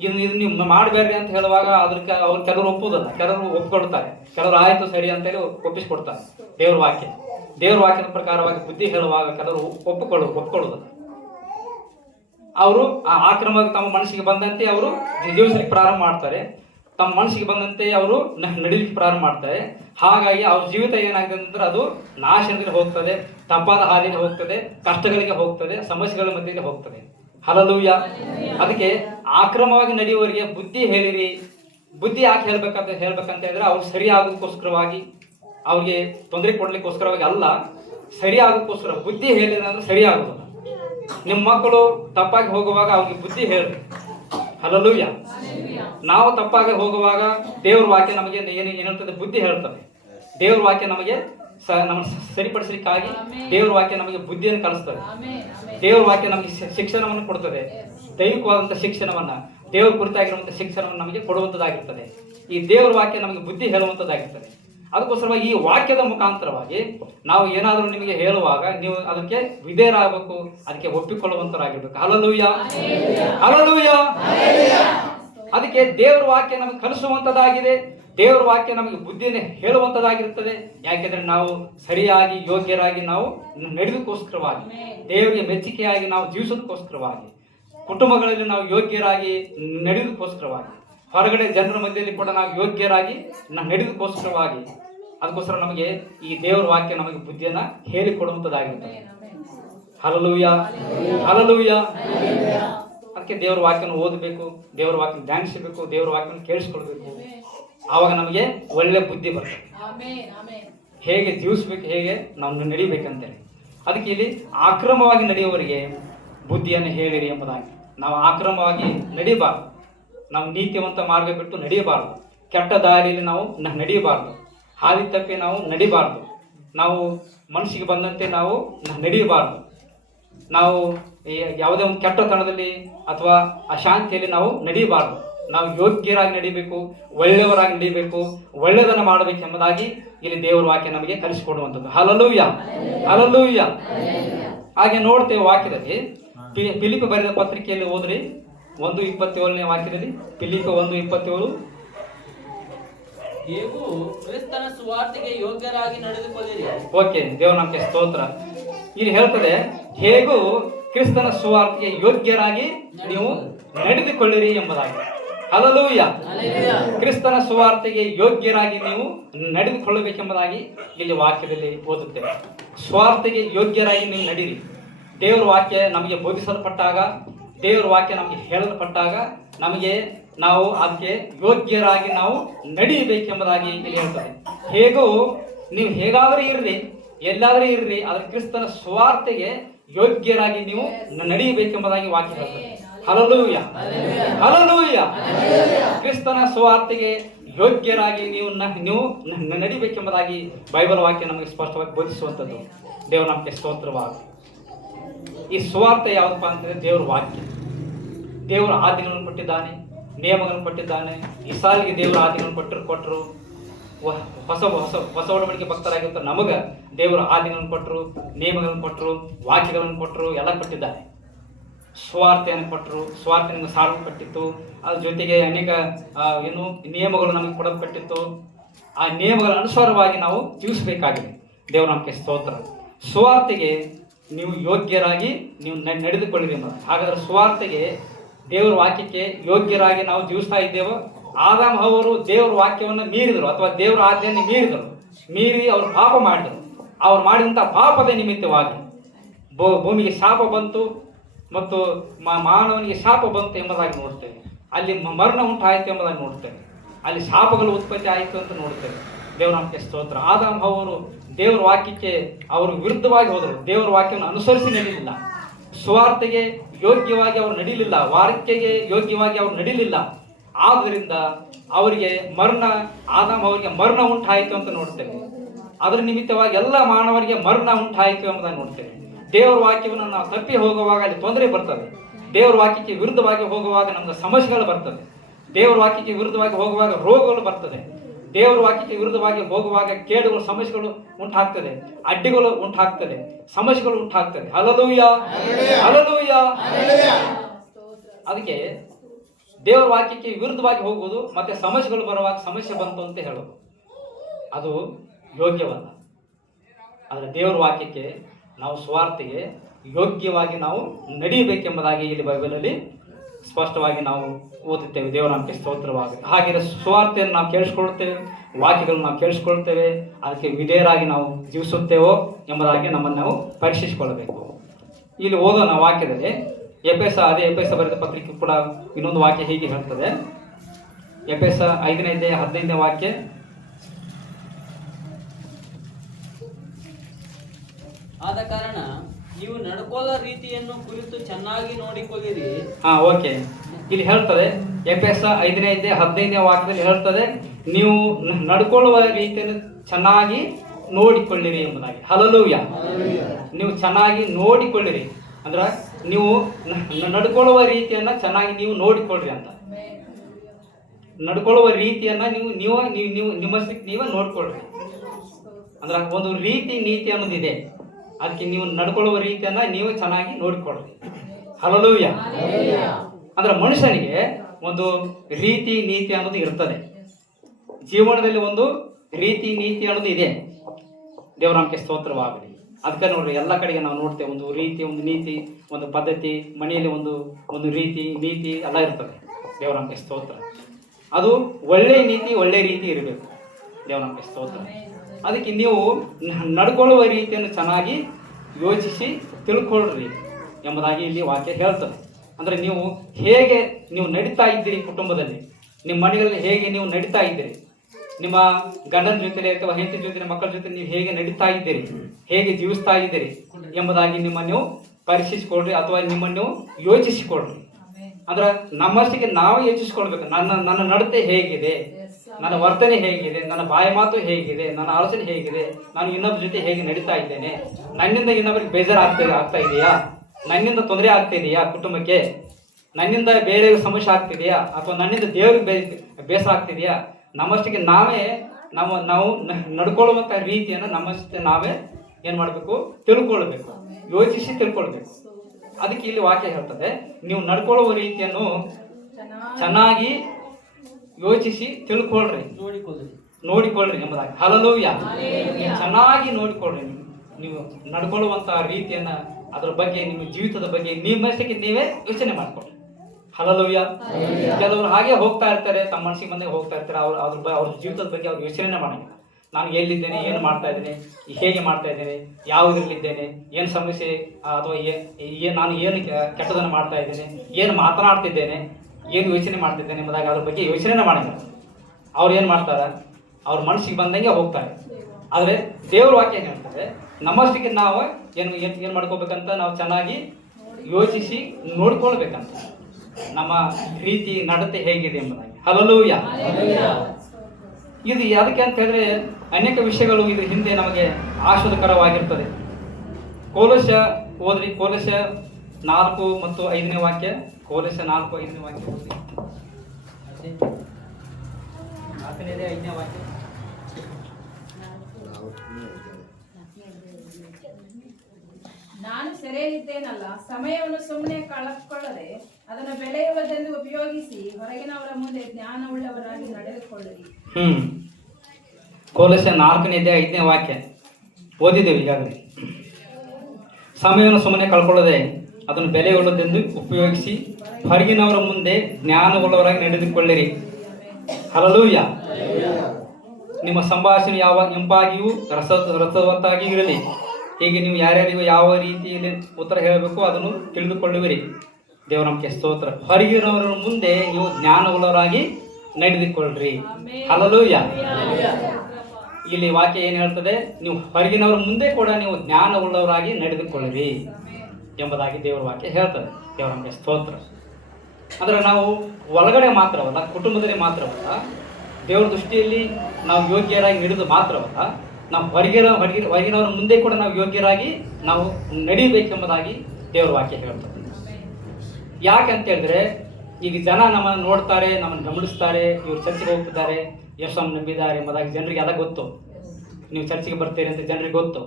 ಇದು ನೀವು ಮಾಡಬೇಡ್ರಿ ಅಂತ ಹೇಳುವಾಗ ಅದಕ್ಕೆ ಅವ್ರು ಕೆಲವರು ಒಪ್ಪುವುದಿಲ್ಲ, ಕೆಲವರು ಒಪ್ಪಿಕೊಡ್ತಾರೆ, ಕೆಲವರು ಆಯಿತು ಸರಿ ಅಂತೇಳಿ ಒಪ್ಪಿಸ್ಕೊಡ್ತಾರೆ. ದೇವ್ರ ವಾಕ್ಯದ ಪ್ರಕಾರವಾಗಿ ಬುದ್ಧಿ ಹೇಳುವಾಗ ಕೆಲವರು ಒಪ್ಪಿಕೊಳ್ಳುವುದಿಲ್ಲ. ಅವರು ಆ ಆಕ್ರಮವಾಗಿ ತಮ್ಮ ಮನಸ್ಸಿಗೆ ಬಂದಂತೆ ಅವರು ಜೀವಿಸಲಿಕ್ಕೆ ಪ್ರಾರಂಭ ಮಾಡ್ತಾರೆ, ತಮ್ಮ ಮನಸ್ಸಿಗೆ ಬಂದಂತೆ ಅವರು ನಡೀಲಿಕ್ಕೆ ಪ್ರಾರಂಭ ಮಾಡ್ತಾರೆ. ಹಾಗಾಗಿ ಅವ್ರ ಜೀವಿತ ಏನಾಗಿದೆ ಅಂದ್ರೆ ಅದು ನಾಶನದಲ್ಲಿ ಹೋಗ್ತದೆ, ತಪ್ಪಾದ ಹಾದಿಯಲ್ಲಿ ಹೋಗ್ತದೆ, ಕಷ್ಟಗಳಿಗೆ ಹೋಗ್ತದೆ, ಸಮಸ್ಯೆಗಳ ಮಧ್ಯದಲ್ಲಿ ಹೋಗ್ತದೆ. ಹಲ್ಲೆಲೂಯಾ. ಅದಕ್ಕೆ ಆಕ್ರಮವಾಗಿ ನಡೆಯುವವರಿಗೆ ಬುದ್ಧಿ ಹೇಳಿರಿ. ಬುದ್ಧಿ ಯಾಕೆ ಹೇಳ್ಬೇಕಂತ ಹೇಳಿದ್ರೆ ಅವ್ರು ಸರಿಯಾಗೋದಕ್ಕೋಸ್ಕರವಾಗಿ, ಅವ್ರಿಗೆ ತೊಂದರೆ ಕೊಡ್ಲಿಕ್ಕೋಸ್ಕರವಾಗಿ ಅಲ್ಲ, ಸರಿಯಾಗೋದಕ್ಕೋಸ್ಕರ. ಬುದ್ಧಿ ಹೇಳಿದ್ರೆ ಅಂದ್ರೆ ಸರಿಯಾಗೋದಿಲ್ಲ. ನಿಮ್ಮ ಮಕ್ಕಳು ತಪ್ಪಾಗಿ ಹೋಗುವಾಗ ಅವ್ರಿಗೆ ಬುದ್ಧಿ ಹೇಳ್ರಿ. ಹಲ್ಲೆಲೂಯಾ. ನಾವು ತಪ್ಪಾಗಿ ಹೋಗುವಾಗ ದೇವ್ರ ವಾಕ್ಯ ನಮಗೆ ಏನು ಹೇಳ್ತದೆ? ಬುದ್ಧಿ ಹೇಳ್ತದೆ. ದೇವ್ರ ವಾಕ್ಯ ನಮಗೆ ಸರಿಪಡಿಸಲಿಕ್ಕಾಗಿ ದೇವ್ರ ವಾಕ್ಯ ನಮಗೆ ಬುದ್ಧಿಯನ್ನು ಕಲಿಸ್ತದೆ. ದೇವ್ರ ವಾಕ್ಯ ನಮಗೆ ಶಿಕ್ಷಣವನ್ನು ಕೊಡ್ತದೆ, ದೈವಿಕವಾದಂಥ ಶಿಕ್ಷಣವನ್ನ, ದೇವ್ರ ಕುರಿತಾಗಿರುವಂಥ ಶಿಕ್ಷಣವನ್ನು ನಮಗೆ ಕೊಡುವಂಥದ್ದಾಗಿರ್ತದೆ. ಈ ದೇವ್ರ ವಾಕ್ಯ ನಮಗೆ ಬುದ್ಧಿ ಹೇಳುವಂಥದ್ದಾಗಿರ್ತದೆ. ಅದಕ್ಕೋಸ್ಕರವಾಗಿ ಈ ವಾಕ್ಯದ ಮುಖಾಂತರವಾಗಿ ನಾವು ಏನಾದರೂ ನಿಮಗೆ ಹೇಳುವಾಗ ನೀವು ಅದಕ್ಕೆ ವಿಧೇಯರಾಗಬೇಕು, ಅದಕ್ಕೆ ಒಪ್ಪಿಕೊಳ್ಳುವಂತರಾಗಿರ್ಬೇಕು. Hallelujah, hallelujah. ಅದಕ್ಕೆ ದೇವ್ರ ವಾಕ್ಯ ನಮಗೆ ಕಲಿಸುವಂಥದ್ದಾಗಿದೆ. ದೇವ್ರ ವಾಕ್ಯ ನಮಗೆ ಬುದ್ಧಿಯನ್ನು ಹೇಳುವಂಥದ್ದಾಗಿರುತ್ತದೆ. ಯಾಕೆಂದ್ರೆ ನಾವು ಸರಿಯಾಗಿ ಯೋಗ್ಯರಾಗಿ ನಾವು ನಡೆದಕ್ಕೋಸ್ಕರವಾಗಿ, ದೇವರಿಗೆ ಮೆಚ್ಚುಗೆಯಾಗಿ ನಾವು ಜೀವಿಸೋದಕ್ಕೋಸ್ಕರವಾಗಿ, ಕುಟುಂಬಗಳಲ್ಲಿ ನಾವು ಯೋಗ್ಯರಾಗಿ ನಡೆಯೋದಕ್ಕೋಸ್ಕರವಾಗಿ, ಹೊರಗಡೆ ಜನರ ಮಧ್ಯದಲ್ಲಿ ಕೂಡ ನಾವು ಯೋಗ್ಯರಾಗಿ ನಡೆಯೋದಕ್ಕೋಸ್ಕರವಾಗಿ, ಅದಕ್ಕೋಸ್ಕರ ನಮಗೆ ಈ ದೇವರ ವಾಕ್ಯ ನಮಗೆ ಬುದ್ಧಿಯನ್ನ ಹೇಳಿಕೊಡುವಂಥದ್ದಾಗಿರ್ತದೆ. Hallelujah, hallelujah. ಅದಕ್ಕೆ ದೇವರ ವಾಕ್ಯನ ಓದಬೇಕು, ದೇವರ ವಾಕ್ಯನ ಧ್ಯಾನಿಸಬೇಕು, ದೇವರ ವಾಕ್ಯನ ಕೇಳಿಸ್ಕೊಳ್ಬೇಕು. ಆವಾಗ ನಮಗೆ ಒಳ್ಳೆ ಬುದ್ಧಿ ಬರ್ತದೆ, ಹೇಗೆ ಜೀವಿಸ್ಬೇಕು, ಹೇಗೆ ನಾವು ನಡಿಬೇಕಂತೇಳಿ. ಅದಕ್ಕೆ ಇಲ್ಲಿ ಆಕ್ರಮವಾಗಿ ನಡೆಯುವವರಿಗೆ ಬುದ್ಧಿಯನ್ನು ಹೇಳಿರಿ ಎಂಬುದಾಗಿ. ನಾವು ಆಕ್ರಮವಾಗಿ ನಡಿಬಾರ್ದು, ನಾವು ನೀತಿವಂತ ಮಾರ್ಗ ಬಿಟ್ಟು ನಡೆಯಬಾರ್ದು, ಕೆಟ್ಟ ದಾರಿಯಲ್ಲಿ ನಾವು ನಡೆಯಬಾರ್ದು, ಹಾದಿ ತಪ್ಪಿ ನಾವು ನಡಿಬಾರ್ದು, ನಾವು ಮನಸ್ಸಿಗೆ ಬಂದಂತೆ ನಾವು ನಡೆಯಬಾರ್ದು, ನಾವು ಯಾವುದೇ ಒಂದು ಕೆಟ್ಟತನದಲ್ಲಿ ಅಥವಾ ಅಶಾಂತಿಯಲ್ಲಿ ನಾವು ನಡೆಯಬಾರ್ದು. ನಾವು ಯೋಗ್ಯರಾಗಿ ನಡಿಬೇಕು, ಒಳ್ಳೆಯವರಾಗಿ ನಡಿಬೇಕು, ಒಳ್ಳೆಯದನ್ನು ಮಾಡಬೇಕು ಎಂಬುದಾಗಿ ಇಲ್ಲಿ ದೇವರ ವಾಕ್ಯ ನಮಗೆ ಕಲಿಸಿಕೊಡುವಂಥದ್ದು. Hallelujah, hallelujah. ಹಾಗೆ ನೋಡ್ತೇವೆ ವಾಕ್ಯದಲ್ಲಿ ಫಿಲಿಪ ಬರೆದ ಪತ್ರಿಕೆಯಲ್ಲಿ ಓದ್ರಿ 1:27ನೇ ವಾಕ್ಯದಲ್ಲಿ. ಫಿಲಿಪ 1:27. ಹೇಗೂ ಕ್ರಿಸ್ತನ ಸುವಾರ್ತೆಗೆ ಯೋಗ್ಯರಾಗಿ ನಡೆದುಕೊಳ್ಳಿರಿ. ಓಕೆ, ದೇವರ ನಮಗೆ ಸ್ತೋತ್ರ. ಇಲ್ಲಿ ಹೇಳ್ತದೆ, ಹೇಗೂ ಕ್ರಿಸ್ತನ ಸುವಾರ್ತೆಗೆ ಯೋಗ್ಯರಾಗಿ ನೀವು ನಡೆದುಕೊಳ್ಳಿರಿ ಎಂಬುದಾಗಿ. ಹಲ್ಲೆಲೂಯಾ. ಕ್ರಿಸ್ತನ ಸುವಾರ್ತೆಗೆ ಯೋಗ್ಯರಾಗಿ ನೀವು ನಡೆದುಕೊಳ್ಳಬೇಕೆಂಬುದಾಗಿ ಇಲ್ಲಿ ವಾಕ್ಯದಲ್ಲಿ ಓದುತ್ತೇವೆ. ಸ್ವಾರ್ಥೆಗೆ ಯೋಗ್ಯರಾಗಿ ನೀವು ನಡೀರಿ. ದೇವರ ವಾಕ್ಯ ನಮಗೆ ಬೋಧಿಸಲ್ಪಟ್ಟಾಗ, ದೇವರ ವಾಕ್ಯ ನಮಗೆ ಹೇಳಲ್ಪಟ್ಟಾಗ ನಮಗೆ ನಾವು ಅದಕ್ಕೆ ಯೋಗ್ಯರಾಗಿ ನಾವು ನಡೀಬೇಕೆಂಬುದಾಗಿ ಇಲ್ಲಿ ಹೇಳ್ತಾರೆ. ಹೇಗೂ ನೀವು ಹೇಗಾದರೂ ಇರ್ರಿ, ಎಲ್ಲಾದರೂ ಇರ್ರಿ, ಅದರ ಕ್ರಿಸ್ತನ ಸ್ವಾರ್ಥೆಗೆ ಯೋಗ್ಯರಾಗಿ ನೀವು ನಡೆಯಬೇಕೆಂಬುದಾಗಿ ವಾಕ್ಯ ಹೇಳ್ತಾರೆ. Hallelujah, hallelujah. ಕ್ರಿಸ್ತನ ಸುವಾರ್ತೆಗೆ ಯೋಗ್ಯರಾಗಿ ನೀವು ನಡಿಬೇಕೆಂಬುದಾಗಿ ಬೈಬಲ್ ವಾಕ್ಯ ನಮಗೆ ಸ್ಪಷ್ಟವಾಗಿ ಬೋಧಿಸುವಂಥದ್ದು. ದೇವರ ನಮಗೆ ಸ್ತೋತ್ರವಾಗಲಿ. ಈ ಸುವಾರ್ತೆ ಯಾವುದಪ್ಪ ಅಂತಂದರೆ ದೇವರ ವಾಕ್ಯ. ದೇವರ ಆಜ್ಞೆಗಳನ್ನು ಕೊಟ್ಟಿದ್ದಾನೆ, ನಿಯಮಗಳನ್ನು ಕೊಟ್ಟಿದ್ದಾನೆ. ಇಸ್ರಾಯೇಲಿಗೆ ದೇವರ ಆಜ್ಞೆಗಳನ್ನು ಕೊಟ್ಟರು. ಹೊಸ ಒಡಂಬಡಿಕೆ ಭಕ್ತರಾಗಿರ್ತಾರೆ ನಮಗೆ ದೇವರ ಆಜ್ಞೆಗಳನ್ನು ಕೊಟ್ಟರು, ನಿಯಮಗಳನ್ನು ಕೊಟ್ಟರು, ವಾಕ್ಯಗಳನ್ನು ಕೊಟ್ಟರು, ಎಲ್ಲ ಕೊಟ್ಟಿದ್ದಾರೆ. ಸುವಾರ್ತೆಯನ್ನು ಕೊಟ್ಟರು, ಸುವಾರ್ತೆ ನಮಗೆ ಸಾರಲ್ಪಟ್ಟಿತ್ತು. ಅದ್ರ ಜೊತೆಗೆ ಅನೇಕ ನಿಯಮಗಳು ನಮಗೆ ಕೊಡಲ್ಪಟ್ಟಿತ್ತು. ಆ ನಿಯಮಗಳ ಅನುಸಾರವಾಗಿ ನಾವು ಜೀವಿಸಬೇಕಾಗಿದೆ. ದೇವರ ನಮಗೆ ಸ್ತೋತ್ರ. ಸುವಾರ್ತೆಗೆ ನೀವು ಯೋಗ್ಯರಾಗಿ ನೀವು ನಡೆದುಕೊಳ್ಳಿರಿ ಎಂಬುದು. ಹಾಗಾದರೆ ಸುವಾರ್ತೆಗೆ ದೇವರ ವಾಕ್ಯಕ್ಕೆ ಯೋಗ್ಯರಾಗಿ ನಾವು ಜೀವಿಸ್ತಾ ಇದ್ದೇವೆ. ಆದಾಮ್ ಅವರು ದೇವರ ವಾಕ್ಯವನ್ನು ಮೀರಿದರು ಅಥವಾ ದೇವರ ಆಜ್ಞೆಯನ್ನು ಮೀರಿ ಅವರು ಪಾಪ ಮಾಡಿದರು. ಅವ್ರು ಮಾಡಿದಂಥ ಪಾಪದ ನಿಮಿತ್ತವಾಗಿ ಭೂಮಿಗೆ ಶಾಪ ಬಂತು ಮತ್ತು ಮಾನವನಿಗೆ ಶಾಪ ಬಂತು ಎಂಬುದಾಗಿ ನೋಡ್ತೇವೆ. ಅಲ್ಲಿ ಮರಣ ಉಂಟಾಯಿತು ಎಂಬುದಾಗಿ ನೋಡ್ತೇವೆ. ಅಲ್ಲಿ ಶಾಪಗಳು ಉತ್ಪತ್ತಿ ಆಯಿತು ಅಂತ ನೋಡ್ತೇವೆ. ದೇವರ ನಮಗೆ ಸ್ತೋತ್ರ. ಆದಾಮ್ ಅವರು ದೇವರ ವಾಕ್ಯಕ್ಕೆ ಅವರು ವಿರುದ್ಧವಾಗಿ ಹೋದರು. ದೇವರ ವಾಕ್ಯವನ್ನು ಅನುಸರಿಸಿ ನಡೀಲಿಲ್ಲ. ಸುವಾರ್ತೆಗೆ ಯೋಗ್ಯವಾಗಿ ಅವರು ನಡೀಲಿಲ್ಲ. ವಾಕ್ಯಕ್ಕೆ ಯೋಗ್ಯವಾಗಿ ಅವರು ನಡೀಲಿಲ್ಲ. ಆದ್ದರಿಂದ ಅವರಿಗೆ ಆದಾಮ್ ಅವರಿಗೆ ಮರಣ ಉಂಟಾಯಿತು ಅಂತ ನೋಡ್ತೇವೆ. ಅದರ ನಿಮಿತ್ತವಾಗಿ ಎಲ್ಲ ಮಾನವರಿಗೆ ಮರಣ ಉಂಟಾಯಿತು ಎಂಬುದನ್ನು ನೋಡ್ತೇವೆ. ದೇವರ ವಾಕ್ಯವನ್ನು ನಾವು ತಪ್ಪಿ ಹೋಗುವಾಗ ಅಲ್ಲಿ ತೊಂದರೆ ಬರ್ತದೆ. ದೇವರ ವಾಕ್ಯಕ್ಕೆ ವಿರುದ್ಧವಾಗಿ ಹೋಗುವಾಗ ನಮ್ಗೆ ಸಮಸ್ಯೆಗಳು ಬರ್ತದೆ. ದೇವರ ವಾಕ್ಯಕ್ಕೆ ವಿರುದ್ಧವಾಗಿ ಹೋಗುವಾಗ ರೋಗಗಳು ಬರ್ತದೆ. ದೇವರ ವಾಕ್ಯಕ್ಕೆ ವಿರುದ್ಧವಾಗಿ ಹೋಗುವಾಗ ಕೇಡುಗಳು, ಸಮಸ್ಯೆಗಳು ಉಂಟಾಗ್ತದೆ, ಅಡ್ಡಿಗಳು ಉಂಟಾಗ್ತದೆ, ಸಮಸ್ಯೆಗಳು ಉಂಟಾಗ್ತದೆ. Hallelujah, hallelujah. ಅದಕ್ಕೆ ದೇವರ ವಾಕ್ಯಕ್ಕೆ ವಿರುದ್ಧವಾಗಿ ಹೋಗುವುದು ಮತ್ತೆ ಸಮಸ್ಯೆಗಳು ಬರುವಾಗ ಸಮಸ್ಯೆ ಬಂತು ಅಂತ ಹೇಳೋದು ಅದು ಯೋಗ್ಯವಲ್ಲ. ಆದರೆ ದೇವರ ವಾಕ್ಯಕ್ಕೆ ನಾವು ಸುವಾರ್ತೆಗೆ ಯೋಗ್ಯವಾಗಿ ನಾವು ನಡೆಯಬೇಕೆಂಬುದಾಗಿ ಇಲ್ಲಿ ಬೈಬಲಲ್ಲಿ ಸ್ಪಷ್ಟವಾಗಿ ನಾವು ಓದುತ್ತೇವೆ. ದೇವರ ನಮಗೆ ಸ್ತೋತ್ರವಾಗುತ್ತೆ. ಹಾಗೆ ಸುವಾರ್ತೆಯನ್ನು ನಾವು ಕೇಳಿಸ್ಕೊಳ್ತೇವೆ, ವಾಕ್ಯಗಳನ್ನು ನಾವು ಕೇಳಿಸ್ಕೊಳ್ತೇವೆ, ಅದಕ್ಕೆ ವಿಧೇಯರಾಗಿ ನಾವು ಜೀವಿಸುತ್ತೇವೋ ಎಂಬುದಾಗಿ ನಮ್ಮನ್ನು ನಾವು ಪರೀಕ್ಷಿಸಿಕೊಳ್ಳಬೇಕು. ಇಲ್ಲಿ ಓದೋಣ ವಾಕ್ಯದಲ್ಲಿ ಎಫೆಸ ಬರೆದ ಪತ್ರಿಕೆ ಕೂಡ ಇನ್ನೊಂದು ವಾಕ್ಯ ಹೀಗೆ ಹೇಳ್ತದೆ. ಎಫೆಸ 5:15 ವಾಕ್ಯ. ಆದ ಕಾರಣ ನೀವು ನಡ್ಕೊಳ್ಳೋ ರೀತಿಯನ್ನು ಕುರಿತು ಚೆನ್ನಾಗಿ ನೋಡಿಕೊಳ್ಳಿರಿ. ಓಕೆ. ಇಲ್ಲಿ ಹೇಳ್ತದೆ ಎಫೆಸ 5:15 ವಾಕ್ಯದಲ್ಲಿ ಹೇಳ್ತದೆ, ನೀವು ನಡ್ಕೊಳ್ಳುವ ರೀತಿಯನ್ನು ಚೆನ್ನಾಗಿ ನೋಡಿಕೊಳ್ಳಿರಿ ಎಂಬುದಾಗಿ. ಹಲ್ಲೆಲೂಯ. ನೀವು ಚೆನ್ನಾಗಿ ನೋಡಿಕೊಳ್ಳಿರಿ ಅಂದ್ರೆ ನೀವು ನಡ್ಕೊಳ್ಳುವ ರೀತಿಯನ್ನ ಚೆನ್ನಾಗಿ ನೀವು ನೋಡಿಕೊಳ್ಳ್ರಿ ಅಂತ. ನಡ್ಕೊಳ್ಳುವ ರೀತಿಯನ್ನ ನೀವು ನಿಮ್ಮಷ್ಟಕ್ಕೆ ನೀವೇ ನೋಡ್ಕೊಳ್ರಿ. ಅಂದ್ರೆ ಒಂದು ರೀತಿ ನೀತಿ ಅನ್ನೋದಿದೆ. ಅದಕ್ಕೆ ನೀವು ನಡ್ಕೊಳ್ಳುವ ರೀತಿಯನ್ನ ನೀವು ಚೆನ್ನಾಗಿ ನೋಡಿಕೊಳ್ಳ್ರಿ. ಹಲ್ಲೆಲೂಯ. ಅಂದ್ರೆ ಮನುಷ್ಯನಿಗೆ ಒಂದು ರೀತಿ ನೀತಿ ಅನ್ನೋದು ಇರ್ತದೆ. ಜೀವನದಲ್ಲಿ ಒಂದು ರೀತಿ ನೀತಿ ಅನ್ನೋದು ಇದೆ. ದೇವರ ನಮಗೆ ಸ್ತೋತ್ರವಾಗಲಿ. ಅದಕ್ಕೆ ನೋಡ್ರಿ, ಎಲ್ಲ ಕಡೆಗೆ ನಾವು ನೋಡ್ತೇವೆ ಒಂದು ರೀತಿ, ಒಂದು ನೀತಿ, ಒಂದು ಪದ್ಧತಿ. ಮನೆಯಲ್ಲಿ ಒಂದು ರೀತಿ ನೀತಿ ಎಲ್ಲ ಇರ್ತದೆ. ದೇವರ ನಮಗೆ ಸ್ತೋತ್ರ. ಅದು ಒಳ್ಳೆಯ ನೀತಿ, ಒಳ್ಳೆಯ ರೀತಿ ಇರಬೇಕು. ದೇವರ ನಮಗೆ ಸ್ತೋತ್ರ. ಅದಕ್ಕೆ ನೀವು ನಡ್ಕೊಳ್ಳುವ ರೀತಿಯನ್ನು ಚೆನ್ನಾಗಿ ಯೋಚಿಸಿ ತಿಳ್ಕೊಳ್ರಿ ಎಂಬುದಾಗಿ ಇಲ್ಲಿ ವಾಕ್ಯ ಹೇಳ್ತದೆ. ಅಂದರೆ ನೀವು ಹೇಗೆ ನೀವು ನಡೀತಾ ಇದ್ದೀರಿ ಕುಟುಂಬದಲ್ಲಿ, ನಿಮ್ಮ ಮನೆಯಲ್ಲಿ ಹೇಗೆ ನೀವು ನಡೀತಾ ಇದ್ದೀರಿ, ನಿಮ್ಮ ಗಂಡನ ಜೊತೆ ಅಥವಾ ಹೆಂಡತಿ ಜೊತೆ, ಮಕ್ಕಳ ಜೊತೆ ನೀವು ಹೇಗೆ ನಡೀತಾ ಇದ್ದೀರಿ, ಹೇಗೆ ಜೀವಿಸ್ತಾ ಇದ್ದೀರಿ ಎಂಬುದಾಗಿ ನಿಮ್ಮನ್ನು ನೀವು ಪರೀಕ್ಷಿಸಿಕೊಳ್ರಿ ಅಥವಾ ನಿಮ್ಮನ್ನು ಯೋಚಿಸಿಕೊಳ್ರಿ. ಅಂದ್ರೆ ನಮ್ಮಷ್ಟಿಗೆ ನಾವು ಯೋಚಿಸ್ಕೊಳ್ಬೇಕು. ನನ್ನ ನಡತೆ ಹೇಗಿದೆ, ನನ್ನ ವರ್ತನೆ ಹೇಗಿದೆ, ನನ್ನ ಬಾಯಿ ಮಾತು ಹೇಗಿದೆ, ನನ್ನ ಆಲೋಚನೆ ಹೇಗಿದೆ, ನಾನು ಇನ್ನೊಬ್ಬರ ಜೊತೆ ಹೇಗೆ ನಡೀತಾ ಇದ್ದೇನೆ, ನನ್ನಿಂದ ಇನ್ನೊಬ್ಬರಿಗೆ ಬೇಜಾರು ಆಗ್ತಾ ಇದೆಯಾ, ನನ್ನಿಂದ ತೊಂದರೆ ಆಗ್ತಾ ಇದೆಯಾ ಕುಟುಂಬಕ್ಕೆ, ನನ್ನಿಂದ ಬೇರೆ ಸಮಸ್ಯೆ ಆಗ್ತಿದೆಯಾ, ಅಥವಾ ನನ್ನಿಂದ ದೇವರಿಗೆ ಬೇಸರ ಆಗ್ತಿದೆಯಾ. ನಮ್ಮಷ್ಟಿಗೆ ನಾವು ನಡ್ಕೊಳ್ಳುವಂಥ ರೀತಿಯನ್ನು ನಮ್ಮಷ್ಟೇ ನಾವೇ ಏನು ಮಾಡಬೇಕು, ತಿಳ್ಕೊಳ್ಬೇಕು, ಯೋಚಿಸಿ ತಿಳ್ಕೊಳ್ಬೇಕು. ಅದಕ್ಕೆ ಇಲ್ಲಿ ವಾಕ್ಯ ಹೇಳ್ತದೆ, ನೀವು ನಡ್ಕೊಳ್ಳುವ ರೀತಿಯನ್ನು ಚೆನ್ನಾಗಿ ಯೋಚಿಸಿ ತಿಳ್ಕೊಳ್ರಿ, ನೋಡಿಕೊಳ್ಳ್ರಿ ಎಂಬುದಾಗಿ. ಹಲ್ಲೆಲೂಯ. ಚೆನ್ನಾಗಿ ನೋಡಿಕೊಳ್ಳ್ರಿ. ನೀವು ನಡ್ಕೊಳ್ಳುವಂತಹ ರೀತಿಯನ್ನ, ಅದರ ಬಗ್ಗೆ, ನಿಮ್ಮ ಜೀವಿತದ ಬಗ್ಗೆ ನಿಮ್ಮಷ್ಟಕ್ಕೆ ನೀವೇ ಯೋಚನೆ ಮಾಡ್ಕೊಳ್ಳಿ. ಹಲ್ಲೆಲೂಯ. ಕೆಲವರು ಹಾಗೆ ಹೋಗ್ತಾ ಇರ್ತಾರೆ, ತಮ್ಮ ಮನಸ್ಸಿಗೆ ಬಂದಾಗ ಹೋಗ್ತಾ ಇರ್ತಾರೆ. ಅವ್ರ ಜೀವಿತದ ಬಗ್ಗೆ ಅವ್ರು ಯೋಚನೆ ಮಾಡಂಗಿಲ್ಲ. ನಾನು ಎಲ್ಲಿದ್ದೇನೆ, ಏನು ಮಾಡ್ತಾ ಇದ್ದೇನೆ, ಹೇಗೆ ಮಾಡ್ತಾ ಇದ್ದೇನೆ, ಯಾವುದ್ರಲ್ಲಿದ್ದೇನೆ, ಏನು ಸಮಸ್ಯೆ ಅಥವಾ ನಾನು ಏನು ಕೆಟ್ಟದನ್ನು ಮಾಡ್ತಾ ಇದ್ದೇನೆ, ಏನು ಮಾತನಾಡ್ತಿದ್ದೇನೆ, ಏನು ಯೋಚನೆ ಮಾಡ್ತಿದ್ದೇನೆ ಎಂಬುದಾಗಿ ಅದ್ರ ಬಗ್ಗೆ ಯೋಚನೆ ಮಾಡಂಗಿಲ್ಲ. ಅವ್ರು ಏನು ಮಾಡ್ತಾರೆ, ಅವ್ರ ಮನಸ್ಸಿಗೆ ಬಂದಂಗೆ ಹೋಗ್ತಾರೆ. ಆದರೆ ದೇವ್ರ ವಾಕ್ಯ ಏನು ಹೇಳ್ತಾರೆ, ನಮ್ಮಷ್ಟಿಗೆ ನಾವು ಏನು ಮಾಡ್ಕೋಬೇಕಂತ, ನಾವು ಚೆನ್ನಾಗಿ ಯೋಚಿಸಿ ನೋಡ್ಕೊಳ್ಬೇಕಂತ, ನಮ್ಮ ರೀತಿ ನಡತೆ ಹೇಗಿದೆ ಎಂಬುದಾಗಿ. ಹಲ್ಲೆಲೂಯ. ಇದು ಯಾವುದಕ್ಕೆ ಅಂತ ಹೇಳಿದ್ರೆ ಅನೇಕ ವಿಷಯಗಳು ಇದು ಹಿಂದೆ ನಮಗೆ ಆಶೋದಕರವಾಗಿರ್ತದೆ. ಕೋಲೋಸ ಓದ್ರಿ, ಕೋಲೋಸ 4 ಮತ್ತು 5ನೇ ವಾಕ್ಯ. ಕೋಲೋಸ 4, 5ನೇ ವಾಕ್ಯ ಓದ್ರಿ. 4ನೇದೇ 5ನೇ ವಾಕ್ಯ. ನಾನು ಸೆರೆಯಲ್ಲಿದ್ದೇನಲ್ಲ, ಸಮಯವನ್ನು ಸುಮ್ಮನೆ ಕಳೆದುಕೊಳ್ಳದೆ ಅದನ್ನು ಬೆಳೆಯುವುದೆಂದು ಉಪಯೋಗಿಸಿ ಹೊರಗಿನವರ ಮುಂದೆ ಜ್ಞಾನವುಳ್ಳವರಾಗಿ ನಡೆದುಕೊಳ್ಳಿರಿ. ಕೋಲೋಸ 4ನೇದೇ 5ನೇ ವಾಕ್ಯ ಓದಿದ್ದೇವೆ ಈಗಾಗಲೇ. ಸಮಯವನ್ನು ಸುಮ್ಮನೆ ಕಳ್ಕೊಳ್ಳದೆ ಅದನ್ನು ಬೆಲೆಯುಳ್ಳದೆಂದು ಉಪಯೋಗಿಸಿ ಹೊರಗಿನವರ ಮುಂದೆ ಜ್ಞಾನವುಳ್ಳವರಾಗಿ ನಡೆದುಕೊಳ್ಳಿರಿ. ಹಲ್ಲೆಲೂಯಾ. ನಿಮ್ಮ ಸಂಭಾಷಣೆ ಯಾವಾಗ ಇಂಪಾಗಿಯೂ ರಸವತ್ತಾಗಿಯೂ ಇರಲಿ. ಹೀಗೆ ನೀವು ಯಾರ್ಯಾರಿಗೂ ಯಾವ ರೀತಿಯಲ್ಲಿ ಉತ್ತರ ಹೇಳಬೇಕು ಅದನ್ನು ತಿಳಿದುಕೊಳ್ಳುವಿರಿ. ದೇವರ ನಮಗೆ ಸ್ತೋತ್ರ. ಹೊರಗಿನವರ ಮುಂದೆ ನೀವು ಜ್ಞಾನವುಳ್ಳವರಾಗಿ ನಡೆದುಕೊಳ್ಳ್ರಿ. ಹಲ್ಲೆಲೂಯಾ. ಇಲ್ಲಿ ವಾಕ್ಯ ಏನು ಹೇಳ್ತದೆ? ನೀವು ಹೊರಗಿನವರ ಮುಂದೆ ಕೂಡ ನೀವು ಜ್ಞಾನವುಳ್ಳವರಾಗಿ ನಡೆದುಕೊಳ್ಳಿರಿ ಎಂಬುದಾಗಿ ದೇವರ ವಾಕ್ಯ ಹೇಳ್ತದೆ. ದೇವರ ನಮಗೆ ಸ್ತೋತ್ರ. ಅಂದರೆ ನಾವು ಒಳಗಡೆ ಮಾತ್ರವಲ್ಲ, ಕುಟುಂಬದಲ್ಲಿ ಮಾತ್ರವಲ್ಲ, ದೇವರ ದೃಷ್ಟಿಯಲ್ಲಿ ನಾವು ಯೋಗ್ಯರಾಗಿ ನಡೆದು ಮಾತ್ರವಲ್ಲ, ನಾವು ಹೊರಗಿನವರ ಮುಂದೆ ಕೂಡ ನಾವು ಯೋಗ್ಯರಾಗಿ ನಾವು ನಡೀಬೇಕೆಂಬುದಾಗಿ ದೇವರ ವಾಕ್ಯ ಹೇಳ್ತದೆ. ಯಾಕೆ ಅಂತ ಹೇಳಿದ್ರೆ, ಈಗ ಜನ ನಮ್ಮನ್ನು ನೋಡ್ತಾರೆ, ನಮ್ಮನ್ನು ಗಮನಿಸ್ತಾರೆ, ಇವ್ರು ಚರ್ಚೆಗೆ ಹೋಗ್ತಿದ್ದಾರೆ, ಯೇಸುವನ್ನು ನಂಬಿದ್ದಾರೆ ಎಂಬುದಾಗಿ ಜನರಿಗೆ ಎಲ್ಲ ಗೊತ್ತು. ನೀವು ಚರ್ಚಿಗೆ ಬರ್ತೀರಿ ಅಂತ ಜನರಿಗೆ ಗೊತ್ತು,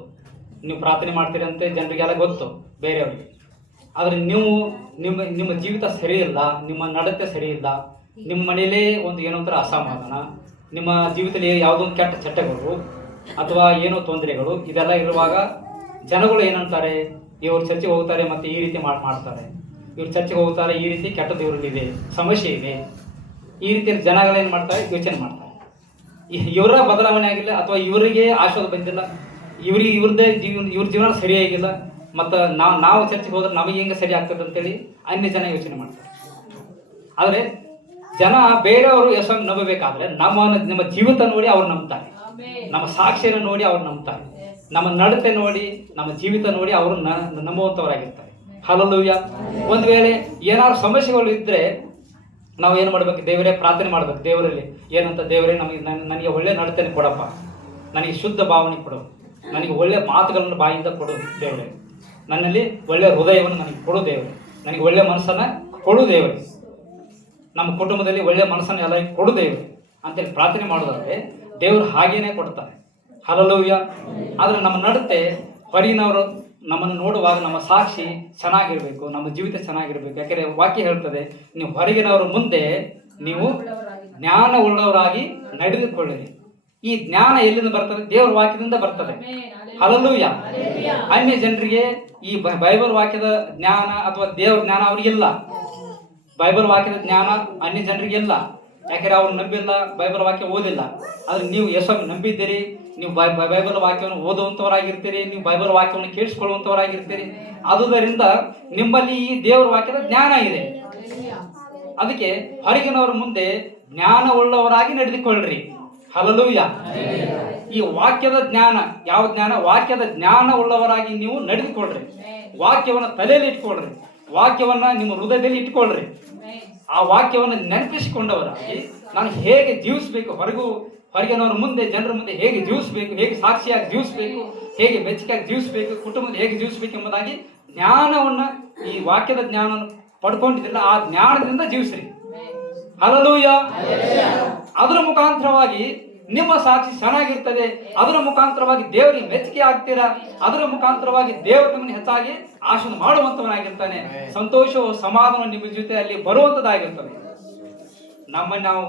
ನೀವು ಪ್ರಾರ್ಥನೆ ಮಾಡ್ತೀರಿ ಅಂತ ಜನರಿಗೆಲ್ಲ ಗೊತ್ತು, ಬೇರೆಯವ್ರಿಗೆ. ಆದರೆ ನೀವು ನಿಮ್ಮ ಜೀವಿತ ಸರಿ ಇಲ್ಲ, ನಿಮ್ಮ ನಡತೆ ಸರಿ ಇಲ್ಲ, ನಿಮ್ಮ ಮನೆಯಲ್ಲೇ ಒಂದು ಏನೋ ಒಂಥರ ಅಸಮಾಧಾನ, ನಿಮ್ಮ ಜೀವಿತದಲ್ಲಿ ಯಾವುದೋ ಒಂದು ಕೆಟ್ಟ ಚಟಗಳು ಅಥವಾ ಏನೋ ತೊಂದರೆಗಳು ಇದೆಲ್ಲ ಇರುವಾಗ ಜನಗಳು ಏನಂತಾರೆ? ಇವ್ರು ಚರ್ಚೆಗೆ ಹೋಗ್ತಾರೆ ಮತ್ತು ಈ ರೀತಿ ಮಾಡ್ತಾರೆ, ಇವ್ರು ಚರ್ಚೆಗೆ ಹೋಗ್ತಾರೆ, ಈ ರೀತಿ ಕೆಟ್ಟದ್ದು ಇವ್ರಲ್ಲಿದೆ, ಸಮಸ್ಯೆ ಇದೆ, ಈ ರೀತಿ ಜನಗಳೇನು ಮಾಡ್ತಾರೆ? ಯೋಚನೆ ಮಾಡ್ತಾರೆ. ಇವರ ಬದಲಾವಣೆ ಆಗಿಲ್ಲ ಅಥವಾ ಇವರಿಗೆ ಆಶೀರ್ವಾದ ಬಂದಿಲ್ಲ, ಇವ್ರ ಜೀವನ ಸರಿಯಾಗಿಲ್ಲ, ಮತ್ತು ನಾವು ಚರ್ಚೆಗೆ ಹೋದ್ರೆ ನಮಗೆ ಹೆಂಗೆ ಸರಿ ಆಗ್ತದೆ ಅಂತೇಳಿ ಅನ್ಯ ಜನ ಯೋಚನೆ ಮಾಡ್ತಾರೆ. ಆದರೆ ಜನ ಬೇರೆಯವರು ಯೇಸುವನ್ನು ನಂಬಬೇಕಾದ್ರೆ ನಮ್ಮ ಜೀವಿತ ನೋಡಿ ಅವ್ರು ನಂಬ್ತಾರೆ, ನಮ್ಮ ಸಾಕ್ಷಿಯನ್ನು ನೋಡಿ ಅವ್ರು ನಂಬ್ತಾರೆ, ನಮ್ಮ ನಡತೆ ನೋಡಿ, ನಮ್ಮ ಜೀವಿತ ನೋಡಿ ಅವರು ನಂಬುವಂಥವರಾಗಿರ್ತಾರೆ. ಹಲ್ಲೆಲೂಯಾ. ಒಂದು ವೇಳೆ ಏನಾದ್ರು ಸಮಸ್ಯೆಗಳು ಇದ್ದರೆ ನಾವು ಏನು ಮಾಡ್ಬೇಕು? ದೇವರೇ ಪ್ರಾರ್ಥನೆ ಮಾಡ್ಬೇಕು. ದೇವರಲ್ಲಿ ಏನಂತ? ದೇವರೇ ನನಗೆ ಒಳ್ಳೆ ನಡತೆಯನ್ನು ಕೊಡಪ್ಪ, ನನಗೆ ಶುದ್ಧ ಭಾವನೆ ಕೊಡು, ನನಗೆ ಒಳ್ಳೆ ಮಾತುಗಳನ್ನು ಬಾಯಿಂದ ಕೊಡು ದೇವರೇ, ನನ್ನಲ್ಲಿ ಒಳ್ಳೆ ಹೃದಯವನ್ನು ನನಗೆ ಕೊಡು ದೇವರೇ, ನನಗೆ ಒಳ್ಳೆ ಮನಸ್ಸನ್ನು ಕೊಡು ದೇವರೇ, ನಮ್ಮ ಕುಟುಂಬದಲ್ಲಿ ಒಳ್ಳೆ ಮನಸ್ಸನ್ನು ಎಲ್ಲ ಕೊಡು ದೇವರು ಅಂತೇಳಿ ಪ್ರಾರ್ಥನೆ ಮಾಡೋದಾದ್ರೆ ದೇವರು ಹಾಗೇನೆ ಕೊಡ್ತಾರೆ. ಹಲ್ಲೆಲೂಯಾ. ಆದರೆ ನಮ್ಮ ನಡತೆ ಹೊರಗಿನವರು ನಮ್ಮನ್ನು ನೋಡುವಾಗ ನಮ್ಮ ಸಾಕ್ಷಿ ಚೆನ್ನಾಗಿರಬೇಕು, ನಮ್ಮ ಜೀವಿತ ಚೆನ್ನಾಗಿರ್ಬೇಕು. ಯಾಕೆಂದರೆ ವಾಕ್ಯ ಹೇಳ್ತದೆ, ನೀವು ಹೊರಗಿನವರ ಮುಂದೆ ನೀವು ಜ್ಞಾನ ಉಳ್ಳವರಾಗಿ ನಡೆದುಕೊಳ್ಳಿರಿ. ಈ ಜ್ಞಾನ ಎಲ್ಲಿಂದ ಬರ್ತದೆ? ದೇವರ ವಾಕ್ಯದಿಂದ ಬರ್ತದೆ. ಹಲ್ಲೆಲೂಯಾ. ಅನ್ಯ ಜನರಿಗೆ ಈ ಬೈಬಲ್ ವಾಕ್ಯದ ಜ್ಞಾನ ಅಥವಾ ದೇವರ ಜ್ಞಾನ ಅವರಿಗಿಲ್ಲ. ಬೈಬಲ್ ವಾಕ್ಯದ ಜ್ಞಾನ ಅನ್ಯ ಜನರಿಗೆಲ್ಲ. ಯಾಕೆಂದರೆ ಅವ್ರು ನಂಬಿಲ್ಲ, ಬೈಬಲ್ ವಾಕ್ಯ ಓದಿಲ್ಲ. ಆದರೆ ನೀವು ಯೇಸುವನ್ನು ನಂಬಿದ್ದೀರಿ, ನೀವು ಬೈಬಲ್ ವಾಕ್ಯವನ್ನು ಓದುವಂಥವರಾಗಿರ್ತೀರಿ, ನೀವು ಬೈಬಲ್ ವಾಕ್ಯವನ್ನು ಕೇಳಿಸ್ಕೊಳ್ಳುವಂಥವರಾಗಿರ್ತೀರಿ. ಆದುದರಿಂದ ನಿಮ್ಮಲ್ಲಿ ಈ ದೇವರ ವಾಕ್ಯದ ಜ್ಞಾನ ಇದೆ. ಅದಕ್ಕೆ ಹೊರಗಿನವರ ಮುಂದೆ ಜ್ಞಾನವುಳ್ಳವರಾಗಿ ನಡೆದುಕೊಳ್ಳ್ರಿ. ಹಲ್ಲೆಲೂಯಾ. ಈ ವಾಕ್ಯದ ಜ್ಞಾನ ಯಾವ ಜ್ಞಾನ? ವಾಕ್ಯದ ಜ್ಞಾನ ಉಳ್ಳವರಾಗಿ ನೀವು ನಡೆದುಕೊಳ್ಳ್ರಿ. ವಾಕ್ಯವನ್ನು ತಲೆಯಲ್ಲಿ ಇಟ್ಕೊಳ್ರಿ, ವಾಕ್ಯವನ್ನ ನಿಮ್ಮ ಹೃದಯದಲ್ಲಿ ಇಟ್ಕೊಳ್ರಿ. ಆ ವಾಕ್ಯವನ್ನು ನೆನಪಿಸಿಕೊಂಡವರಾಗಿ ನಾನು ಹೇಗೆ ಜೀವಿಸಬೇಕು, ಹೊರಗಿನವರ ಮುಂದೆ, ಜನರ ಮುಂದೆ ಹೇಗೆ ಜೀವಿಸಬೇಕು, ಹೇಗೆ ಸಾಕ್ಷಿಯಾಗಿ ಜೀವಿಸಬೇಕು, ಹೇಗೆ ಮೆಚ್ಚುಗೆಯಾಗಿ ಜೀವಿಸಬೇಕು, ಕುಟುಂಬದಲ್ಲಿ ಹೇಗೆ ಜೀವಿಸಬೇಕು ಎಂಬುದಾಗಿ ಜ್ಞಾನವನ್ನು, ಈ ವಾಕ್ಯದ ಜ್ಞಾನವನ್ನು ಪಡ್ಕೊಂಡಿದ್ದಿಲ್ಲ, ಆ ಜ್ಞಾನದಿಂದ ಜೀವಿಸ್ರಿ. ಹಲ್ಲೆಲೂಯಾ. ಅದರ ಮುಖಾಂತರವಾಗಿ ನಿಮ್ಮ ಸಾಕ್ಷಿ ಚೆನ್ನಾಗಿರ್ತದೆ. ಅದರ ಮುಖಾಂತರವಾಗಿ ದೇವರಿಗೆ ಮೆಚ್ಚುಗೆ ಆಗ್ತೀರಾ. ಅದರ ಮುಖಾಂತರವಾಗಿ ದೇವರು ನಿಮ್ಮನ್ನು ಹೆಚ್ಚಾಗಿ ಆಶೀರ್ವಾದ ಮಾಡುವಂಥವನಾಗಿರ್ತಾನೆ. ಸಂತೋಷವು ಸಮಾಧಾನ ನಿಮ್ಮ ಜೊತೆ ಅಲ್ಲಿ ಬರುವಂಥದ್ದಾಗಿರ್ತದೆ. ನಮ್ಮನ್ನು ನಾವು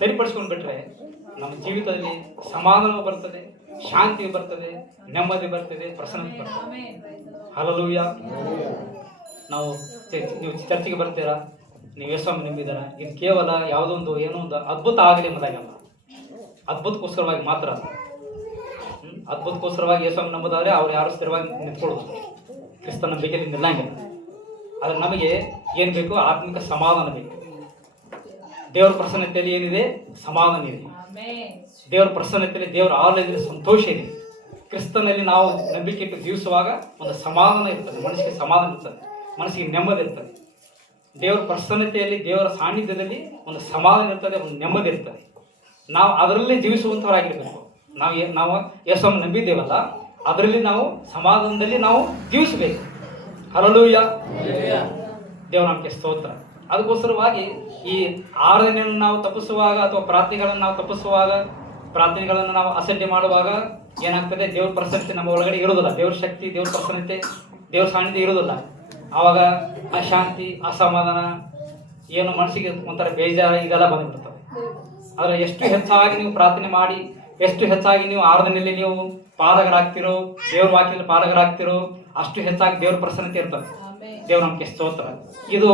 ಸರಿಪಡಿಸ್ಕೊಂಡು ಬಿಟ್ರೆ ನಮ್ಮ ಜೀವಿತದಲ್ಲಿ ಸಮಾಧಾನವೂ ಬರ್ತದೆ, ಶಾಂತಿ ಬರ್ತದೆ, ನೆಮ್ಮದಿ ಬರ್ತದೆ, ಪ್ರಸನ್ನತೆ ಬರ್ತದೆ. ಹಲ್ಲೆಲೂಯಾ. ನೀವು ಚರ್ಚಿಗೆ ಬರ್ತೀರಾ, ನೀವು ಯೇಸುವನ್ನು ನಂಬಿದ್ದೀರಾ, ಇದು ಕೇವಲ ಯಾವುದೋ ಒಂದು ಏನೋ ಒಂದು ಅದ್ಭುತ ಆಗಲಿ ಎಂಬುದಾಗಲ್ಲ, ಅದ್ಭುತಕ್ಕೋಸ್ಕರವಾಗಿ ಮಾತ್ರ ಅಲ್ಲ. ಅದ್ಭುತಕ್ಕೋಸ್ಕರವಾಗಿ ಯೇಸುವನ್ನು ನಂಬೋದಾದ್ರೆ ಅವ್ರು ಯಾರು ಸ್ಥಿರವಾಗಿ ನಿಂತ್ಕೊಳ್ಳೋದು, ಕ್ರಿಸ್ತ ನಂಬಿಕೆಯಲ್ಲಿ ನಿಲ್ಲಂಗಿಲ್ಲ. ಆದರೆ ನಮಗೆ ಏನು ಬೇಕು? ಆತ್ಮಿಕ ಸಮಾಧಾನ ಬೇಕು. ದೇವರ ಪ್ರಸನ್ನತೆಯಲ್ಲಿ ಏನಿದೆ? ಸಮಾಧಾನ ಇದೆ. ದೇವರ ಪ್ರಸನ್ನತೆಯಲ್ಲಿ, ದೇವರ ಆಲಯದಲ್ಲಿ ಸಂತೋಷ ಇದೆ. ಕ್ರಿಸ್ತನಲ್ಲಿ ನಾವು ನಂಬಿಕೆ ಇಟ್ಟು ಜೀವಿಸುವಾಗ ಒಂದು ಸಮಾಧಾನ ಇರ್ತದೆ, ಮನಸ್ಸಿಗೆ ಸಮಾಧಾನ ಇರ್ತದೆ, ಮನಸ್ಸಿಗೆ ನೆಮ್ಮದಿ ಇರ್ತದೆ. ದೇವರ ಪ್ರಸನ್ನತೆಯಲ್ಲಿ, ದೇವರ ಸಾನ್ನಿಧ್ಯದಲ್ಲಿ ಒಂದು ಸಮಾಧಾನ ಇರ್ತದೆ, ಒಂದು ನೆಮ್ಮದಿ ಇರ್ತದೆ. ನಾವು ಅದರಲ್ಲಿ ಜೀವಿಸುವಂಥವರಾಗಿರ್ಬೇಕು. ನಾವು ಯೇಸುವನ್ನು ನಂಬಿದ್ದೇವಲ್ಲ, ಅದರಲ್ಲಿ ನಾವು ಸಮಾಧಾನದಲ್ಲಿ ನಾವು ಜೀವಿಸಬೇಕು. ಹಲ್ಲೆಲೂಯಾ. ದೇವರ ನಾಮಕ್ಕೆ ಸ್ತೋತ್ರ. ಅದಕ್ಕೋಸ್ಕರವಾಗಿ ಈ ಆರಾಧನೆಯನ್ನು ನಾವು ತಪ್ಪಿಸುವಾಗ ಅಥವಾ ಪ್ರಾರ್ಥನೆಗಳನ್ನು ನಾವು ತಪ್ಪಿಸುವಾಗ, ಪ್ರಾರ್ಥನೆಗಳನ್ನು ನಾವು ಅಸಡ್ಡೆ ಮಾಡುವಾಗ ಏನಾಗ್ತದೆ, ದೇವ್ರ ಪ್ರಸನ್ನತೆ ನಮ್ಮ ಒಳಗಡೆ ಇರೋದಿಲ್ಲ. ದೇವ್ರ ಶಕ್ತಿ, ದೇವ್ರ ಪ್ರಸನ್ನತೆ, ದೇವ್ರ ಸಾನ್ನಿಧ್ಯ ಇರೋದಿಲ್ಲ. ಆವಾಗ ಅಶಾಂತಿ, ಅಸಮಾಧಾನ, ಏನು ಮನಸ್ಸಿಗೆ ಒಂಥರ ಬೇಜಾರು ಇದೆಲ್ಲ ಬಂದ್ಬಿಡ್ತವೆ. ಆದರೆ ಎಷ್ಟು ಹೆಚ್ಚಾಗಿ ನೀವು ಪ್ರಾರ್ಥನೆ ಮಾಡಿ, ಎಷ್ಟು ಹೆಚ್ಚಾಗಿ ನೀವು ಆರಾಧನೆಯಲ್ಲಿ ನೀವು ಪಾಲಕರಾಗ್ತಿರೋ, ದೇವ್ರ ವಾಕ್ಯದಲ್ಲಿ ಪಾಲಕರಾಗ್ತಿರೋ, ಅಷ್ಟು ಹೆಚ್ಚಾಗಿ ದೇವ್ರ ಪ್ರಸನ್ನತೆ ಇರ್ತದೆ. ದೇವ್ರ ನಮಗೆ ಸ್ತೋತ್ರ. ಇದು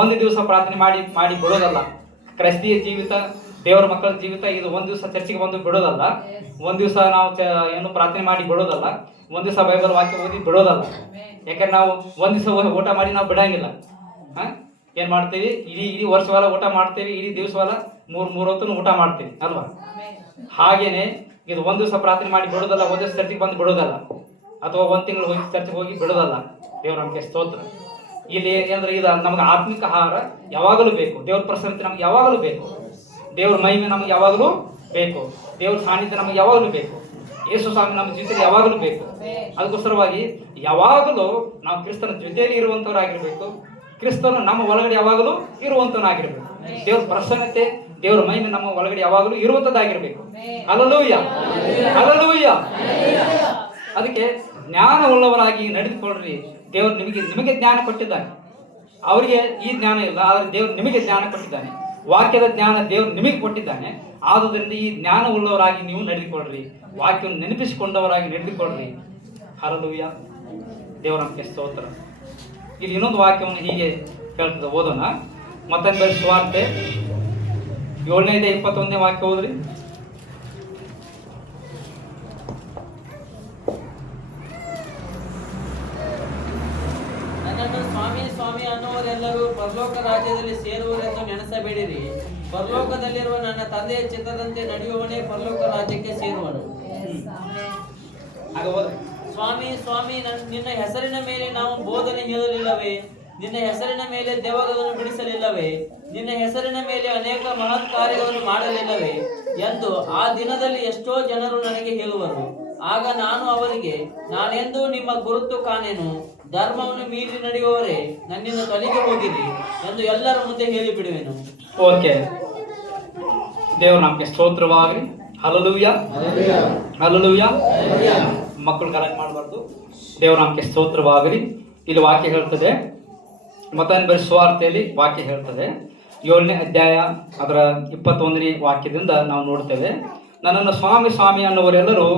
ಒಂದು ದಿವಸ ಪ್ರಾರ್ಥನೆ ಮಾಡಿ ಬಿಡೋದಲ್ಲ. ಕ್ರೈಸ್ತಿಯ ಜೀವಿತ, ದೇವರ ಮಕ್ಕಳ ಜೀವಿತ ಇದು ಒಂದು ದಿವಸ ಚರ್ಚಿಗೆ ಬಂದು ಬಿಡೋದಲ್ಲ. ಒಂದು ದಿವಸ ನಾವು ಏನು ಪ್ರಾರ್ಥನೆ ಮಾಡಿ ಬಿಡೋದಲ್ಲ. ಒಂದು ದಿವಸ ಬೈಬಲ್ ವಾಕ್ಯ ಓದಿ ಬಿಡೋದಲ್ಲ. ಯಾಕಂದ್ರೆ ನಾವು ಒಂದು ದಿವಸ ಊಟ ಮಾಡಿ ನಾವು ಬಿಡಂಗಿಲ್ಲ. ಏನು ಮಾಡ್ತೀವಿ, ಇಡೀ ವರ್ಷವೆಲ್ಲ ಊಟ ಮಾಡ್ತೀವಿ, ಇಡೀ ದಿವಸವೆಲ್ಲ ಮೂರು ಹೊತ್ತು ಊಟ ಮಾಡ್ತೀವಿ ಅಲ್ವಾ? ಹಾಗೇನೆ ಇದು ಒಂದು ದಿವಸ ಪ್ರಾರ್ಥನೆ ಮಾಡಿ ಬಿಡೋದಲ್ಲ, ಒಂದು ದಿವಸ ಚರ್ಚಿಗೆ ಬಂದು ಬಿಡೋದಲ್ಲ, ಅಥವಾ ಒಂದು ತಿಂಗಳು ಹೋಗಿ ಚರ್ಚಿಗೆ ಹೋಗಿ ಬಿಡೋದಲ್ಲ. ದೇವ್ರ ನಮಗೆ ಸ್ತೋತ್ರ. ಇಲ್ಲಿ ಏನಂದ್ರೆ ಇದು ನಮಗೆ ಆತ್ಮಿಕ ಆಹಾರ ಯಾವಾಗಲೂ ಬೇಕು. ದೇವ್ರ ಪ್ರಸನ್ನತೆ ನಮ್ಗೆ ಯಾವಾಗಲೂ ಬೇಕು. ದೇವ್ರ ಮಹಿಮೆ ನಮಗೆ ಯಾವಾಗಲೂ ಬೇಕು. ದೇವ್ರ ಸಾನ್ನಿಧ್ಯ ನಮಗೆ ಯಾವಾಗಲೂ ಬೇಕು. ಯೇಸು ಸ್ವಾಮಿ ನಮ್ಮ ಜೊತೆಯಲ್ಲಿ ಯಾವಾಗಲೂ ಬೇಕು. ಅದಕ್ಕೋಸ್ಕರವಾಗಿ ಯಾವಾಗಲೂ ನಾವು ಕ್ರಿಸ್ತನ ಜೊತೆಯಲ್ಲಿ ಇರುವಂಥವರಾಗಿರ್ಬೇಕು. ಕ್ರಿಸ್ತನು ನಮ್ಮ ಒಳಗಡೆ ಯಾವಾಗಲೂ ಇರುವಂಥವನಾಗಿರ್ಬೇಕು. ದೇವ್ರ ಪ್ರಸನ್ನತೆ, ದೇವ್ರ ಮಹಿಮೆ ನಮ್ಮ ಒಳಗಡೆ ಯಾವಾಗಲೂ ಇರುವಂಥದ್ದಾಗಿರ್ಬೇಕು. Hallelujah, hallelujah. ಅದಕ್ಕೆ ಜ್ಞಾನ ಉಳ್ಳವರಾಗಿ ನಡೆದುಕೊಳ್ಳ್ರಿ. ದೇವರು ನಿಮಗೆ ಜ್ಞಾನ ಕೊಟ್ಟಿದ್ದಾನೆ. ಅವರಿಗೆ ಈ ಜ್ಞಾನ ಇಲ್ಲ, ಆದರೆ ದೇವರು ನಿಮಗೆ ಜ್ಞಾನ ಕೊಟ್ಟಿದ್ದಾನೆ. ವಾಕ್ಯದ ಜ್ಞಾನ ದೇವರು ನಿಮಗೆ ಕೊಟ್ಟಿದ್ದಾನೆ. ಆದುದರಿಂದ ಈ ಜ್ಞಾನ ಉಳ್ಳವರಾಗಿ ನೀವು ನಡೆದುಕೊಳ್ಳ್ರಿ. ವಾಕ್ಯವನ್ನು ನೆನಪಿಸಿಕೊಂಡವರಾಗಿ ನಡೆದುಕೊಳ್ಳ್ರಿ. ಹಲ್ಲೆಲೂಯಾ. ದೇವರ ನಮಗೆ ಸ್ತೋತ್ರ. ಇಲ್ಲಿ ಇನ್ನೊಂದು ವಾಕ್ಯವನ್ನು ಹೀಗೆ ಹೇಳ್ತದೆ, ಓದೋಣ. ಮತ್ತೊಂದು ಸುವಾರ್ತೆ 7ನೇ 21ನೇ ವಾಕ್ಯ ಓದ್ರಿ. ನನ್ನನ್ನು ಸ್ವಾಮಿ ಸ್ವಾಮಿ ಅನ್ನುವರೆಲ್ಲರೂ ಪರಲೋಕ ರಾಜ್ಯದಲ್ಲಿ ಸೇರುವರೆಂದು ನೆನೆಸಬೇಡಿರಿ. ಪರಲೋಕದಲ್ಲಿರುವ ನನ್ನ ತಂದೆಯ ಚಿತ್ತದಂತೆ ನಡೆಯುವವನೇ ಪರಲೋಕ ರಾಜ್ಯಕ್ಕೆ ಸೇರುವನು. ಸ್ವಾಮಿ ಸ್ವಾಮಿ, ನಿನ್ನ ಹೆಸರಿನ ಮೇಲೆ ನಾವು ಬೋಧನೆ ಹೇಳಲಿಲ್ಲವೇ? ನಿನ್ನ ಹೆಸರಿನ ಮೇಲೆ ದೆವ್ವಗಳನ್ನು ಬಿಡಿಸಲಿಲ್ಲವೇ? ನಿನ್ನ ಹೆಸರಿನ ಮೇಲೆ ಅನೇಕ ಮಹತ್ ಕಾರ್ಯಗಳನ್ನು ಮಾಡಲಿಲ್ಲವೇ ಎಂದು ಆ ದಿನದಲ್ಲಿ ಎಷ್ಟೋ ಜನರು ನನಗೆ ಹೇಳುವರು. ಆಗ ನಾನು ಅವರಿಗೆ, ನಾನೆಂದೂ ನಿಮ್ಮ ಗುರುತು ಕಾಣೆನು, ಧರ್ಮವನ್ನು ಮೀರಿ ನಡೆಯುವವರೇ ನನ್ನಿಂದ ತೊಲಗಿ ಹೋಗಿರಿ ಎಂದು ಎಲ್ಲರ ಮುಂದೆ ಹೇಳಿಬಿಡುವೆನು. ಓಕೆ, ದೇವರು ನಮಗೆ ಸ್ತೋತ್ರವಾಗಲಿ. Hallelujah, hallelujah. ಮಕ್ಕಳು ಕಲೆಕ್ಟ್ ಮಾಡಬಾರ್ದು. ದೇವರು ನಮಗೆ ಸ್ತೋತ್ರವಾಗಲಿ. ಇಲ್ಲಿ ವಾಕ್ಯ ಹೇಳ್ತದೆ, ಮತ್ತೊಂದು ಸುವಾರ್ತೆಯಲ್ಲಿ ವಾಕ್ಯ ಹೇಳ್ತದೆ, 7ನೇ ಅಧ್ಯಾಯ ಅದರ 21ನೇ ವಾಕ್ಯದಿಂದ ನಾವು ನೋಡ್ತೇವೆ. ನನ್ನನ್ನು ಸ್ವಾಮಿ ಸ್ವಾಮಿ ಅನ್ನುವರೆಲ್ಲರೂ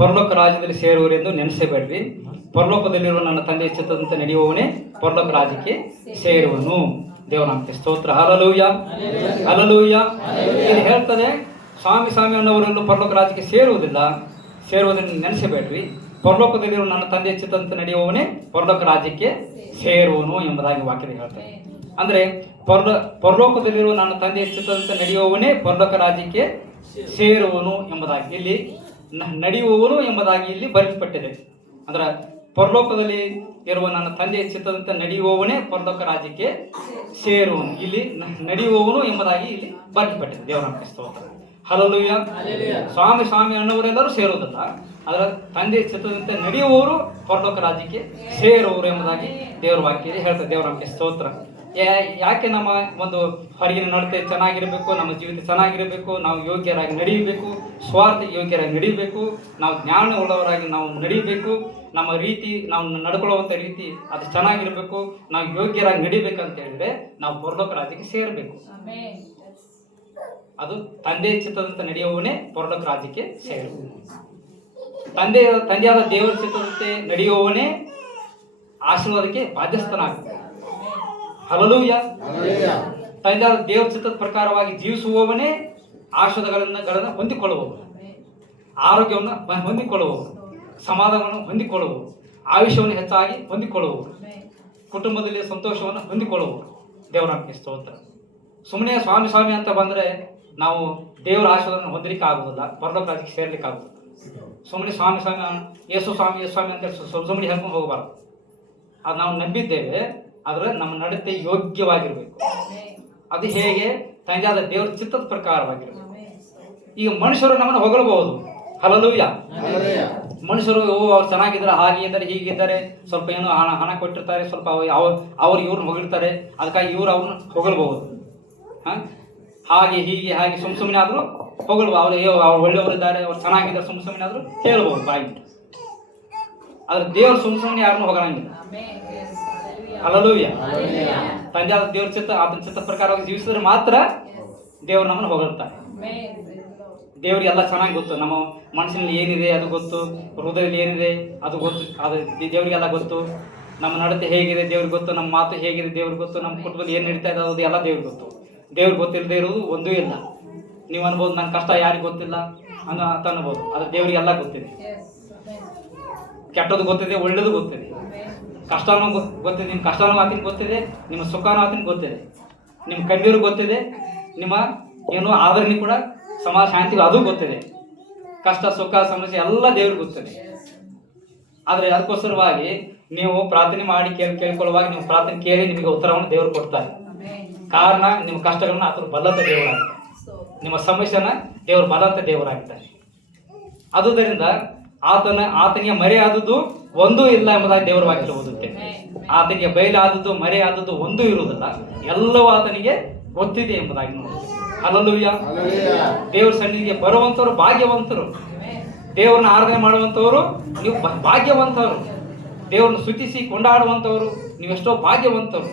ಪರಲೋಕ ರಾಜ್ಯದಲ್ಲಿ ಸೇರುವರೆಂದು ನೆನೆಸಬೇಡ್ರಿ. ಪರಲೋಕದಲ್ಲಿರುವ ನನ್ನ ತಂದೆಯ ಚಿತ್ತದಂತೆ ನಡೆಯುವವನೇ ಪರಲೋಕ ರಾಜ್ಯಕ್ಕೆ ಸೇರುವನು. ದೇವರ ನಾಮಕ್ಕೆ ಸ್ತೋತ್ರ. Hallelujah, hallelujah. ಇಲ್ಲಿ ಹೇಳ್ತದೆ, ಸ್ವಾಮಿ ಸ್ವಾಮಿ ಅನ್ನೋವರೆಲ್ಲೂ ಪರಲೋಕ ರಾಜ್ಯಕ್ಕೆ ಸೇರುವುದನ್ನು ನೆನೆಸಬೇಡ್ರಿ. ಪರಲೋಕದಲ್ಲಿರುವ ನನ್ನ ತಂದೆಯ ಚಿತ್ತದಂತೆ ನಡೆಯುವವನೇ ಪರಲೋಕ ರಾಜ್ಯಕ್ಕೆ ಸೇರುವನು ಎಂಬುದಾಗಿ ವಾಕ್ಯದಲ್ಲಿ ಹೇಳ್ತಾರೆ. ಅಂದರೆ ಪರಲೋಕದಲ್ಲಿರುವ ನನ್ನ ತಂದೆಯ ಚಿತ್ತದಂತೆ ನಡೆಯುವವನೇ ಪರಲೋಕ ರಾಜ್ಯಕ್ಕೆ ಸೇರುವನು ಎಂಬುದಾಗಿ ಇಲ್ಲಿ ನಡೆಯುವವನು ಎಂಬುದಾಗಿ ಇಲ್ಲಿ ಬರೆಯಲ್ಪಟ್ಟಿದೆ. ಅಂದ್ರೆ ಪರಲೋಕದಲ್ಲಿ ಇರುವ ನನ್ನ ತಂದೆಯ ಚಿತ್ತದಂತೆ ನಡೆಯುವವನೇ ಪರಲೋಕ ರಾಜ್ಯಕ್ಕೆ ಸೇರುವನು. ಇಲ್ಲಿ ನಡೆಯುವವನು ಎಂಬುದಾಗಿ ಇಲ್ಲಿ ಬರೆಯಲ್ಪಟ್ಟಿದೆ. ದೇವರ ನಾಮಕ್ಕೆ ಸ್ತೋತ್ರ. ಹಲ್ಲೆಲೂಯಾ. ಸ್ವಾಮಿ ಸ್ವಾಮಿ ಅನ್ನೋರೆಲ್ಲರೂ ಸೇರುವುದಲ್ಲ, ಅದರ ತಂದೆಯ ಚಿತ್ತದಂತೆ ನಡೆಯುವವರು ಪರಲೋಕ ರಾಜ್ಯಕ್ಕೆ ಸೇರುವವರು ಎಂಬುದಾಗಿ ದೇವರ ವಾಕ್ಯದಲ್ಲಿ ಹೇಳ್ತಾರೆ. ದೇವರ ನಾಮಕ್ಕೆ ಸ್ತೋತ್ರ. ಯಾಕೆ ನಮ್ಮ ಒಂದು ಹೊರಗಿನ ನಡತೆ ಚೆನ್ನಾಗಿರಬೇಕು, ನಮ್ಮ ಜೀವಿತ ಚೆನ್ನಾಗಿರಬೇಕು, ನಾವು ಯೋಗ್ಯರಾಗಿ ನಡೆಯಬೇಕು, ಸ್ವಾರ್ಥ ಯೋಗ್ಯರಾಗಿ ನಡೆಯಬೇಕು, ನಾವು ಜ್ಞಾನ ಉಳ್ಳವರಾಗಿ ನಾವು ನಡೆಯಬೇಕು, ನಮ್ಮ ರೀತಿ ನಾವು ನಡ್ಕೊಳ್ಳುವಂಥ ರೀತಿ ಅದು ಚೆನ್ನಾಗಿರಬೇಕು, ನಾವು ಯೋಗ್ಯರಾಗಿ ನಡಿಬೇಕಂತ ಹೇಳಿದ್ರೆ ನಾವು ಪರಲೋಕ ರಾಜ್ಯಕ್ಕೆ ಸೇರಬೇಕು. ಅದು ತಂದೆಯ ಚಿತ್ತದಂತೆ ನಡೆಯುವವನೇ ಪರಲೋಕ ರಾಜ್ಯಕ್ಕೆ ಸೇರುವನು. ತಂದೆಯಾದ ದೇವರ ಚಿತ್ತದಂತೆ ನಡೆಯುವವನೇ ಆಶೀರ್ವಾದಕ್ಕೆ ಬಾಧ್ಯಸ್ಥನಾಗ್ತಾನೆ. ಹಲ್ಲೆಲೂಯಾ. ತಂದೆಯಾದ ದೇವರ ಚಿತ್ತದ ಪ್ರಕಾರವಾಗಿ ಜೀವಿಸುವವನೇ ಆಶೀರ್ವಾದಗಳನ್ನು ಹೊಂದಿಕೊಳ್ಳುವವನು, ಆರೋಗ್ಯವನ್ನು ಹೊಂದಿಕೊಳ್ಳುವವನು, ಸಮಾಧಾನವನ್ನು ಹೊಂದಿಕೊಳ್ಳುವವರು, ಆಯುಷ್ಯವನ್ನು ಹೆಚ್ಚಾಗಿ ಹೊಂದಿಕೊಳ್ಳುವವರು, ಕುಟುಂಬದಲ್ಲಿ ಸಂತೋಷವನ್ನು ಹೊಂದಿಕೊಳ್ಳುವವರು. ದೇವರ ನಾಮಕ್ಕೆ ಸ್ತೋತ್ರ. ಸುಮ್ಮನೆ ಸ್ವಾಮಿ ಸ್ವಾಮಿ ಅಂತ ಬಂದರೆ ನಾವು ದೇವರ ಆಶೀರ್ವಾದವನ್ನು ಹೊಂದಲಿಕ್ಕೆ ಆಗುವುದಿಲ್ಲ, ಪರಲೋಕ ರಾಜ್ಯಕ್ಕೆ ಸೇರ್ಲಿಕ್ಕೆ ಆಗುವುದಿಲ್ಲ. ಸುಮ್ಮನೆ ಸ್ವಾಮಿ ಸ್ವಾಮಿ ಯೇಸು ಸ್ವಾಮಿ ಯೇಸು ಸ್ವಾಮಿ ಅಂತ ಸುಮ್ಮನೆ ಹೇಳ್ಕೊಂಡು ಹೋಗಬಾರ್ದು. ಅದು ನಾವು ನಂಬಿದ್ದೇವೆ, ಆದರೆ ನಮ್ಮ ನಡತೆ ಯೋಗ್ಯವಾಗಿರಬೇಕು. ಅದು ಹೇಗೆ? ತಂದೆಯಾದ ದೇವರ ಚಿತ್ತದ ಪ್ರಕಾರವಾಗಿರಬೇಕು. ಈಗ ಮನುಷ್ಯರು ನಮ್ಮನ್ನು ಹೊಗಳಬಹುದು. ಹಲ್ಲೆಲೂಯ. ಮನುಷ್ಯರು ಅವ್ರು ಚೆನ್ನಾಗಿದ್ದಾರೆ, ಹಾಗೆ ಇದ್ದಾರೆ, ಹೀಗಿದ್ದಾರೆ, ಸ್ವಲ್ಪ ಏನೋ ಹಣ ಕೊಟ್ಟಿರ್ತಾರೆ, ಸ್ವಲ್ಪ ಅವ್ರು ಇವ್ರನ್ನ ಹೊಗಳ್ತಾರೆ, ಅದಕ್ಕಾಗಿ ಇವ್ರು ಅವ್ರನ್ನ ಹೊಗಳ್ಬಹುದು. ಹಾಗೆ ಹೀಗೆ ಹಾಗೆ ಸುಮ್ಮನೆ ಆದರೂ ಹೊಗಳ್ಬೋದು. ಅವ್ರು ಒಳ್ಳೆಯವರಿದ್ದಾರೆ, ಅವ್ರು ಚೆನ್ನಾಗಿದ್ದಾರೆ, ಸುಮ್ಮನೆ ಆದರೂ ಹೇಳ್ಬೋದು ಬಾಯಿ. ಆದ್ರೆ ದೇವ್ರು ಸುಮ್ಮನೆ ಯಾರನ್ನೂ ಹೊಗಳಂಗಿಲ್ಲ. ಹಲ್ಲೆಲೂಯ. ತಂದೆಯಾದ ದೇವ್ರ ಆತನ ಚಿತ್ತ ಪ್ರಕಾರವಾಗಿ ಜೀವಿಸಿದ್ರೆ ಮಾತ್ರ ದೇವ್ರು ನಮ್ಮನ್ನು ಹೊಗಳ್ತಾರೆ. ದೇವ್ರಿಗೆ ಎಲ್ಲ ಚೆನ್ನಾಗಿ ಗೊತ್ತು. ನಮ್ಮ ಮನಸ್ಸಿನಲ್ಲಿ ಏನಿದೆ ಅದು ಗೊತ್ತು, ಹೃದಯದಲ್ಲಿ ಏನಿದೆ ಅದು ಗೊತ್ತು, ಅದು ದೇವರಿಗೆಲ್ಲ ಗೊತ್ತು. ನಮ್ಮ ನಡತೆ ಹೇಗಿದೆ ದೇವ್ರಿಗೆ ಗೊತ್ತು, ನಮ್ಮ ಮಾತು ಹೇಗಿದೆ ದೇವ್ರಿಗೆ ಗೊತ್ತು, ನಮ್ಮ ಕುಟುಂಬದಲ್ಲಿ ಏನು ನಡೀತಾ ಇದೆ ಅದು ಎಲ್ಲ ದೇವ್ರಿಗೆ ಗೊತ್ತು. ದೇವ್ರಿಗೆ ಗೊತ್ತಿಲ್ಲದೆ ಇರೋದು ಒಂದೂ ಇಲ್ಲ. ನೀವು ಅನ್ಬೋದು ನನ್ನ ಕಷ್ಟ ಯಾರಿಗೆ ಗೊತ್ತಿಲ್ಲ ಅಂತ ಅನ್ಬೋದು, ಆದರೆ ದೇವರಿಗೆಲ್ಲ ಗೊತ್ತಿದೆ. ಕೆಟ್ಟದ್ದು ಗೊತ್ತಿದೆ, ಒಳ್ಳೇದು ಗೊತ್ತಿದೆ, ಕಷ್ಟನೂ ಗೊತ್ತಿದೆ. ನಿಮ್ಮ ಕಷ್ಟನೂ ಆತನಿಗೆ ಗೊತ್ತಿದೆ, ನಿಮ್ಮ ಸುಖನೂ ಆತನಿಗೆ ಗೊತ್ತಿದೆ, ನಿಮ್ಮ ಕಣ್ಣೀರು ಗೊತ್ತಿದೆ, ನಿಮ್ಮ ಏನು ಆದರಣೆ ಕೂಡ ಸಮಾಜ ಶಾಂತಿಗೂ ಅದು ಗೊತ್ತಿದೆ. ಕಷ್ಟ ಸುಖ ಸಮಸ್ಯೆ ಎಲ್ಲ ದೇವ್ರಿಗೆ ಗೊತ್ತಿದೆ. ಆದರೆ ಅದಕ್ಕೋಸ್ಕರವಾಗಿ ನೀವು ಪ್ರಾರ್ಥನೆ ಮಾಡಿ ಕೇಳ್ಕೊಳ್ಳುವಾಗ ನೀವು ಪ್ರಾರ್ಥನೆ ಕೇಳಿ ನಿಮಗೆ ಉತ್ತರವನ್ನು ದೇವರು ಕೊಡ್ತಾರೆ. ಕಾರಣ ನಿಮ್ಮ ಕಷ್ಟಗಳನ್ನ ಆತನು ಬಲ್ಲಂತ ದೇವರಾಗ್ತಾರೆ, ನಿಮ್ಮ ಸಮಸ್ಯೆನ ದೇವರು ಬಲ್ಲಂತ ದೇವರಾಗ್ತಾರೆ. ಆದುದರಿಂದ ಆತನಿಗೆ ಮರೆಯಾದದ್ದು ಒಂದೂ ಇಲ್ಲ ಎಂಬುದಾಗಿ ದೇವರ ವಾಕ್ಯ ಓದುತ್ತೆ. ಆತನಿಗೆ ಬಯಲಾದದ್ದು ಮರೆಯಾದದ್ದು ಒಂದೂ ಇರುವುದಿಲ್ಲ, ಎಲ್ಲವೂ ಆತನಿಗೆ ಗೊತ್ತಿದೆ ಎಂಬುದಾಗಿ ನೋಡುತ್ತೆ. ಹಲ್ಲೆಲೂಯ. ದೇವರ ಸನ್ನಿಧಿಗೆ ಬರುವಂತವರು ಭಾಗ್ಯವಂತರು. ದೇವರನ್ನ ಆರಾಧನೆ ಮಾಡುವಂತವರು ನೀವು ಭಾಗ್ಯವಂತರು. ದೇವರನ್ನು ಸ್ತುತಿಸಿ ಕೊಂಡಾಡುವಂತವರು ನೀವು ಎಷ್ಟೋ ಭಾಗ್ಯವಂತರು.